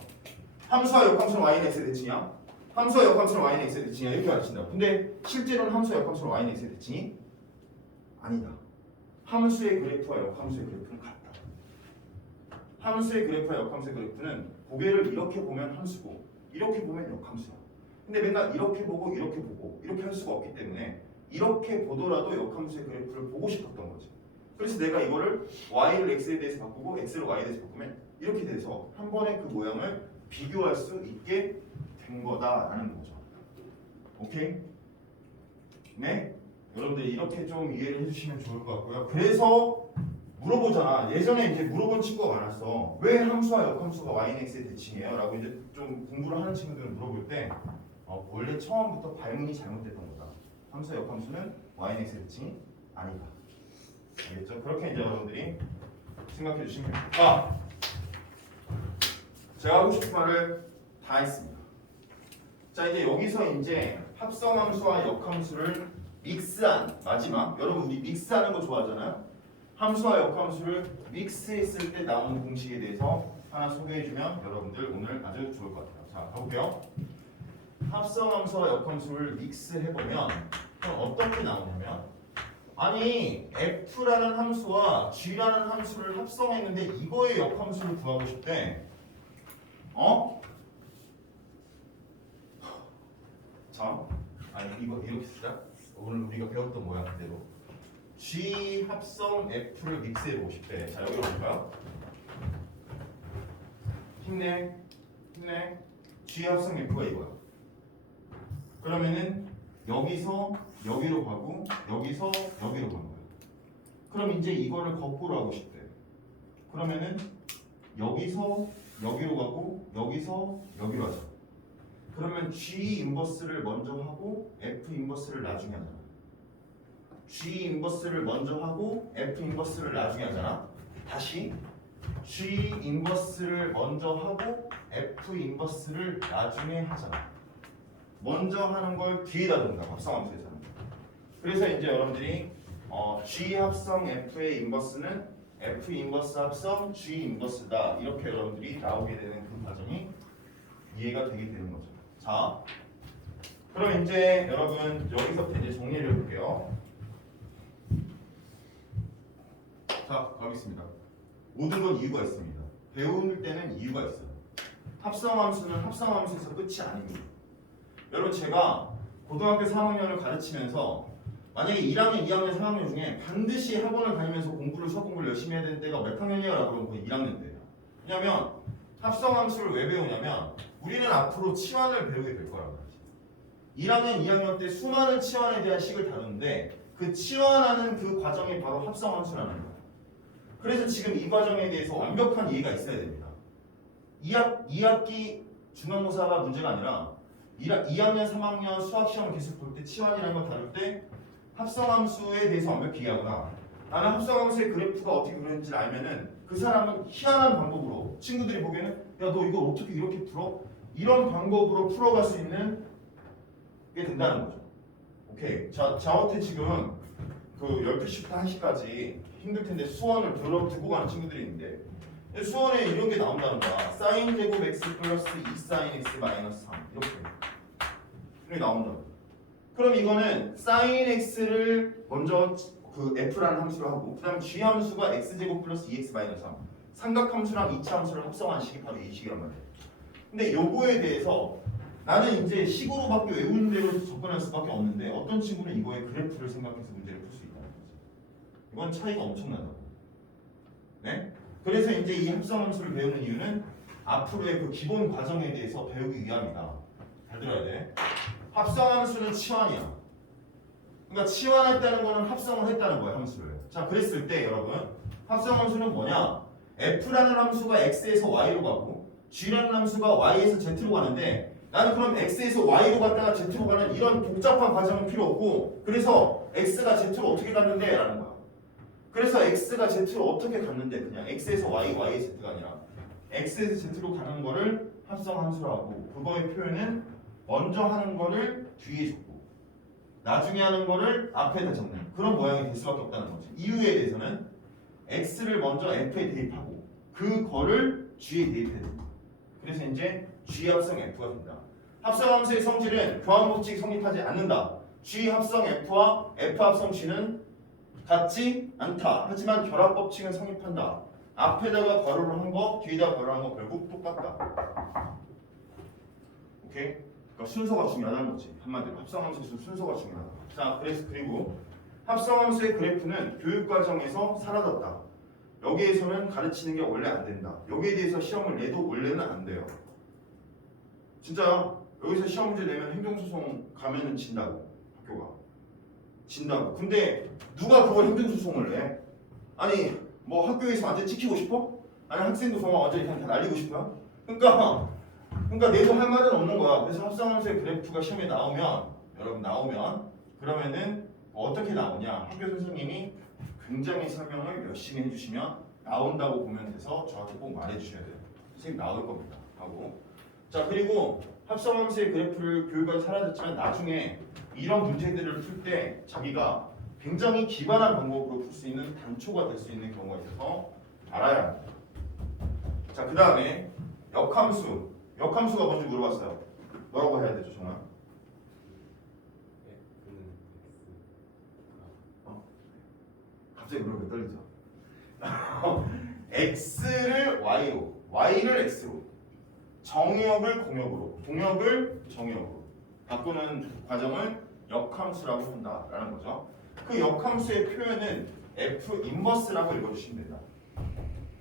함수와 역함수는 y는 x의 대칭이야. 함수와 역함수는 y는 x의 대칭이야. 이렇게 가르친다. 근데 실제로는 함수와 역함수는 y는 x의 대칭이 아니다. 함수의 그래프와 역함수의 그래프는 같다. 함수의 그래프와 역함수의 그래프는 고개를 이렇게 보면 함수고 이렇게 보면 역함수야. 근데 맨날 이렇게 보고 이렇게 할 수가 없기 때문에 이렇게 보더라도 역함수의 그래프를 보고 싶었던 거지. 그래서 내가 이거를 y를 x에 대해서 바꾸고 x를 y에 대해서 바꾸면 이렇게 돼서 한 번에 그 모양을 비교할 수 있게 된 거다라는 거죠. 오케이? 네? 여러분들 이렇게 좀 이해를 해주시면 좋을 것 같고요. 그래서 물어보잖아. 예전에 이제 물어본 친구가 많았어. 왜 함수와 역함수가 y는 x의 대칭이에요? 라고 이제 좀 공부를 하는 친구들은 물어볼 때 원래 처음부터 발문이 잘못됐던 거다. 함수와 역함수는 y는 x의 대칭이 아니다. 알겠죠? 그렇게 이제 여러분들이 생각해 주시면 됩니다. 제가 하고 싶은 말을 다 했습니다. 자, 이제 여기서 이제 합성함수와 역함수를 믹스한 마지막, 여러분 우리 믹스하는 거 좋아하잖아요. 함수와 역함수를 믹스했을 때 나오는 공식에 대해서 하나 소개해주면 여러분들 오늘 아주 좋을 것 같아요. 자, 가볼게요. 합성함수와 역함수를 믹스해보면 그럼 어떤 게 나오냐면, 아니 f라는 함수와 g라는 함수를 합성했는데 이거의 역함수를 구하고 싶대. 자, 아니 이거 이렇게 쓰자. 오늘 우리가 배웠던 모양 그대로 g 합성 f를 믹스해보고 싶대. 자, 여기로 볼까요? 힘내 g 합성 f가 이거야. 그러면은 여기서 여기로 가고 여기서 여기로 가는 거야. 그럼 이제 이거를 거꾸로 하고 싶대. 그러면은 여기서 여기로 가고 여기서 여기로 하자. 그러면 G 인버스를 먼저 하고 F 인버스를 나중에 하잖아. G 인버스를 먼저 하고 F 인버스를 나중에 하잖아. 다시 G 인버스를 먼저 하고 F 인버스를 나중에 하잖아. 먼저 하는 걸 뒤에다 둔다. 합성함수에서는. 그래서 이제 여러분들이 G 합성 F의 인버스는 F 인버스 합성 G 인버스다. 이렇게 여러분들이 나오게 되는 그 과정이 이해가 되게 되는 거죠. 자, 그럼 이제 여러분 여기서부터 이제 정리를 해볼게요. 자, 가겠습니다. 모든 건 이유가 있습니다. 배울 때는 이유가 있어요. 합성함수는 합성함수에서 끝이 아닙니다. 여러분 제가 고등학교 3학년을 가르치면서 만약에 1학년, 2학년, 3학년 중에 반드시 학원을 다니면서 수학 공부를 열심히 해야 되는 때가 몇 학년이야? 라고 그러면 거의 1학년 때예요. 왜냐면 합성함수를 왜 배우냐면 우리는 앞으로 치환을 배우게 될 거라고 하지. 1학년, 2학년 때 수많은 치환에 대한 식을 다루는데 그 치환하는 그 과정이 바로 합성함수라는 거야. 그래서 지금 이 과정에 대해서 완벽한 이해가 있어야 됩니다. 2학기 중간고사가 문제가 아니라 2학년, 3학년 수학 시험을 계속 볼 때 치환이라는 걸 다룰 때 합성함수에 대해서 완벽히 이해하거나 나는 합성함수의 그래프가 어떻게 그렸는지를 알면은 그 사람은 희한한 방법으로 친구들이 보기에는 야 너 이걸 어떻게 이렇게 풀어? 이런 방법으로 풀어갈 수 있는 게 된다는 거죠. 오케이. 자, 저한테 지금 그 12시부터 1시까지 힘들 텐데 수원을 두고 가는 친구들이 있는데 수원에 이런 게 나온다는 거야. 사인 제곱 x 플러스 2 사인 x 마이너스 3 이렇게 나온다. 그럼 이거는 사인 x를 먼저 그 f라는 함수로 하고 그다음 g 함수가 x 제곱 플러스 2x 마이너스 3 삼각함수랑 이차 함수를 합성한 식이 바로 이 식이란 말이야. 근데 요거에 대해서 나는 이제 식으로밖에 외우는 대로 접근할 수밖에 없는데 어떤 친구는 이거의 그래프를 생각해서 문제를 풀 수 있다는 거지. 이건 차이가 엄청나다고. 네? 그래서 이제 이 합성함수를 배우는 이유는 앞으로의 그 기본 과정에 대해서 배우기 위함이다. 잘 들어야 돼. 합성함수는 치환이야. 그러니까 치환했다는 거는 합성을 했다는 거야, 함수를. 자, 그랬을 때 여러분 합성함수는 뭐냐? f라는 함수가 x에서 y로 가고 g라는 함수가 y에서 z로 가는데 나는 그럼 x에서 y로 갔다가 z로 가는 이런 복잡한 과정은 필요 없고 그래서 x가 z로 어떻게 갔는데? 라는 거야. 그래서 x가 z로 어떻게 갔는데 그냥 x에서 y, y에 z가 아니라 x에서 z로 가는 거를 합성함수로 하고 그거의 표현은 먼저 하는 거를 뒤에 적고 나중에 하는 거를 앞에다 적는 그런 모양이 될 수밖에 없다는 거지. 이유에 대해서는 x를 먼저 f에 대입하고 그거를 g에 대입해야 됩니다. 그래서 이제 g 합성 f가 된다. 합성함수의 성질은 교환법칙이 성립하지 않는다. g 합성 f와 f 합성 g는 같지 않다. 하지만 결합법칙은 성립한다. 앞에다가 괄호를 한 거, 뒤에다가 괄호를 한 거 결국 똑같다. 오케이? 그러니까 순서가 중요하다는 거지. 한마디로 합성함수의 순서가 중요하다. 자, 그리고 합성함수의 그래프는 교육과정에서 사라졌다. 여기에서는 가르치는 게 원래 안 된다. 여기에 대해서 시험을 내도 원래는 안 돼요. 진짜요? 여기서 시험 문제 내면 행정소송 가면은 진다고. 학교가 진다고. 근데 누가 그걸 행정소송을 내? 아니 뭐 학교에서 완전 찍히고 싶어? 아니 학생도 정말 완전히 그냥 다 날리고 싶어요? 그러니까 내도 할 말은 없는 거야. 그래서 합성함수의 그래프가 시험에 나오면 여러분 나오면 그러면은 뭐 어떻게 나오냐? 학교 선생님이 굉장히 설명을 열심히 해주시면 나온다고 보면 돼서 저한테 꼭 말해주셔야 돼요. 선생님 나올 겁니다. 하고 자 그리고 합성함수의 그래프를 교육과에 사라졌지만 나중에 이런 문제들을 풀 때 자기가 굉장히 기반한 방법으로 풀 수 있는 단초가 될 수 있는 경우가 있어서 알아야 합니다. 자 그 다음에 역함수가 뭔지 물어봤어요. 뭐라고 해야 되죠 정말? 갑자기 물어보기 떨리죠. x를 y로, y를 x로, 정역을 공역으로, 공역을 정역으로 바꾸는 과정을 역함수라고 한다라는 거죠. 그 역함수의 표현은 f 인버스라고 읽어주시면 된다.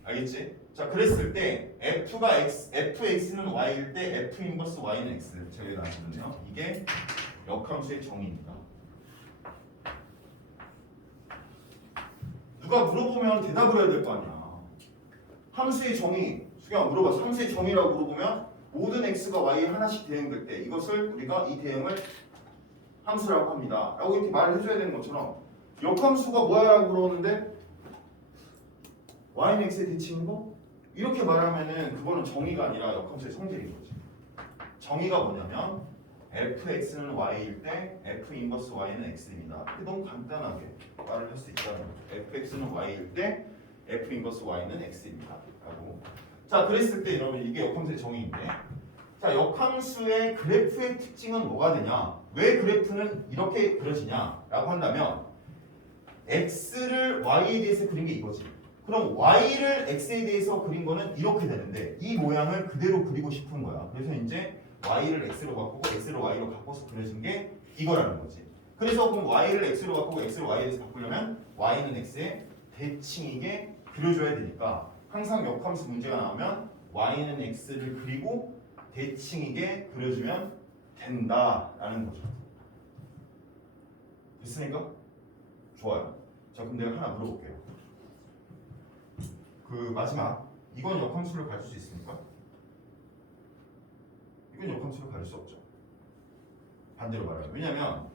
알겠지? 자, 그랬을 때 f가 fx는 y일 때 f 인버스 y는 x 제가 나왔거든요. 이게 역함수의 정의입니다. 누가 물어보면 대답을 해야 될 거 아니야. 함수의 정의, 수경아 물어봤어. 함수의 정의라고 물어보면 모든 x가 y에 하나씩 대응될 때 이것을 우리가 이 대응을 함수라고 합니다. 라고 이렇게 말을 해줘야 되는 것처럼 역함수가 뭐야 라고 물어보는데 y는 x에 대칭인 거? 이렇게 말하면은 그거는 정의가 아니라 역함수의 성질인 거지. 정의가 뭐냐면 fx는 y일 때 f 인버스 y는 x입니다. 너무 간단하게 말을 할 수 있다는 거죠. fx는 y일 때 f 인버스 y는 x입니다. 라고. 자, 그랬을 때 여러분 이게 역함수의 정의인데 자, 역함수의 그래프의 특징은 뭐가 되냐? 왜 그래프는 이렇게 그려지냐? 라고 한다면 x를 y에 대해서 그린 게 이거지. 그럼 y를 x에 대해서 그린 거는 이렇게 되는데 이 모양을 그대로 그리고 싶은 거야. 그래서 이제 y를 x로 바꾸고 x를 y로 바꿔서 그려진 게 이거라는 거지. 그래서 그럼 y를 x로 바꾸고 x를 y에 대해서 바꾸려면 y는 x에 대칭이게 그려줘야 되니까 항상 역함수 문제가 나오면 y는 x를 그리고 대칭이게 그려주면 된다라는 거죠. 됐습니까? 좋아요. 자, 그럼 내가 하나 물어볼게요. 그 마지막 이건 역함수를 가질 수 있습니까? 이건 역함수를 가질 수 없죠. 반대로 말하면 왜냐면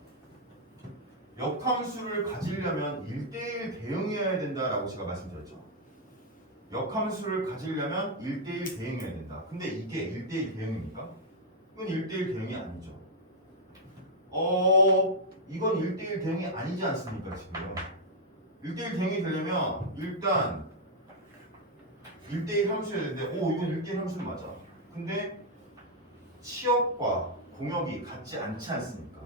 역함수를 가지려면 1대1 대응이어야 된다라고 제가 말씀드렸죠. 역함수를 가지려면 1대1 대응이어야 된다. 근데 이게 1대1 대응입니까? 이건 1대1 대응이 아니죠. 이건 1대1 대응이 아니지 않습니까, 지금? 1대1 대응이 되려면 일단 1대1 함수여야 되는데, 이건 1대1 함수는 맞아. 근데 치역과 공역이 같지 않지 않습니까?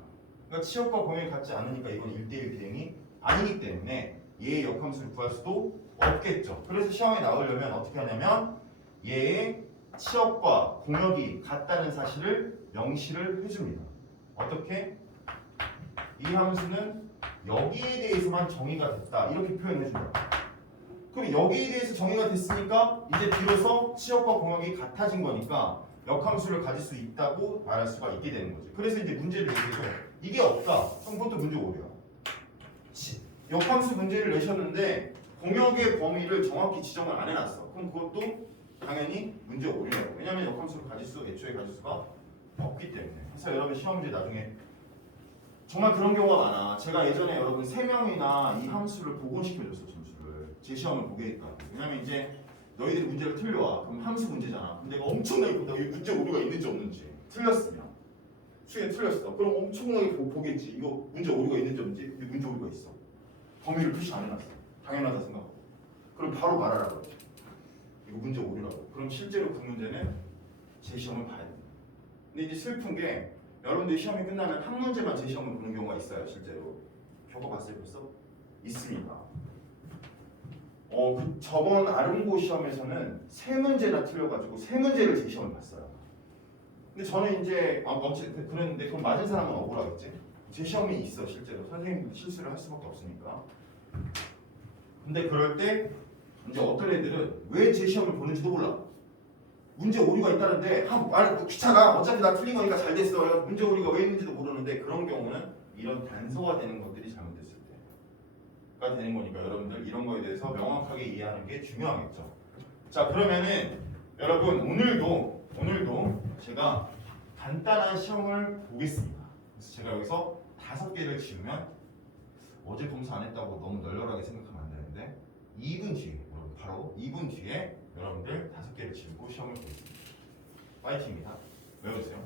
그러니까 치역과 공역이 같지 않으니까 이건 1대1 대응이 아니기 때문에 얘의 역함수를 구할 수도 없겠죠. 그래서 시험에 나오려면 어떻게 하냐면 얘의 치역과 공역이 같다는 사실을 명시를 해줍니다. 어떻게? 이 함수는 여기에 대해서만 정의가 됐다 이렇게 표현해준다. 그럼 여기에 대해서 정의가 됐으니까 이제 비로소 치역과 공역이 같아진 거니까 역함수를 가질 수 있다고 말할 수가 있게 되는 거죠. 그래서 이제 문제를 내셔서 이게 없다. 그럼 그것도 문제 오류야. 역함수 문제를 내셨는데 공역의 범위를 정확히 지정을 안 해놨어. 그럼 그것도 당연히 문제 오류예요. 왜냐하면 역함수를 애초에 가질 수가 없기 때문에. 그래서 여러분 시험 문제 나중에 정말 그런 경우가 많아. 제가 예전에 여러분 3명이나 이 함수를 복원시켜줬어, 점수를. 제 시험을 보게 했다. 왜냐면 이제 너희들이 문제를 틀려와. 그럼 함수 문제잖아. 그럼 내가 엄청나게 본다. 이 문제 오류가 있는지 없는지. 틀렸으면. 수에 틀렸어. 그럼 엄청나게 보겠지. 이거 문제 오류가 있는지 없는지. 근데 문제 오류가 있어. 범위를 표시 안 해놨어. 당연하다 생각하고. 그럼 바로 말하라고 해. 이거 문제 오류라고. 그럼 실제로 그 문제는 제 시험을 봐야 돼. 근데 이제 슬픈 게 여러분들 시험이 끝나면 한 문제만 제 시험을 보는 경우가 있어요. 실제로. 겪어봤어요 벌써? 있습니다. 저번 아름고 시험에서는 3문제나 틀려가지고 3문제를 제 시험을 봤어요. 근데 저는 이제 어쨌든 그랬는데 그럼 맞은 사람은 억울하겠지? 제 시험이 있어 실제로. 선생님도 실수를 할 수밖에 없으니까. 근데 그럴 때 이제 어떤 애들은 왜 제 시험을 보는지도 몰라. 문제 오류가 있다는데 귀찮아. 어차피 나 틀린 거니까 잘 됐어. 문제 오류가 왜 있는지도 모르는데 그런 경우는 이런 단서화되는 것들이 잘못됐을 때가 되는 거니까 여러분들 이런 거에 대해서 명확하게 이해하는 게 중요하겠죠. 자, 그러면은 여러분 오늘도 제가 간단한 시험을 보겠습니다. 그래서 제가 여기서 5개를 지우면 어제 검사 안 했다고 너무 널널하게 생각하면 안 되는데 2분 뒤에 여러분 바로 2분 뒤에 여러분들 5개를 지우고 시험을 보겠습니다. 파이팅입니다. 외워주세요.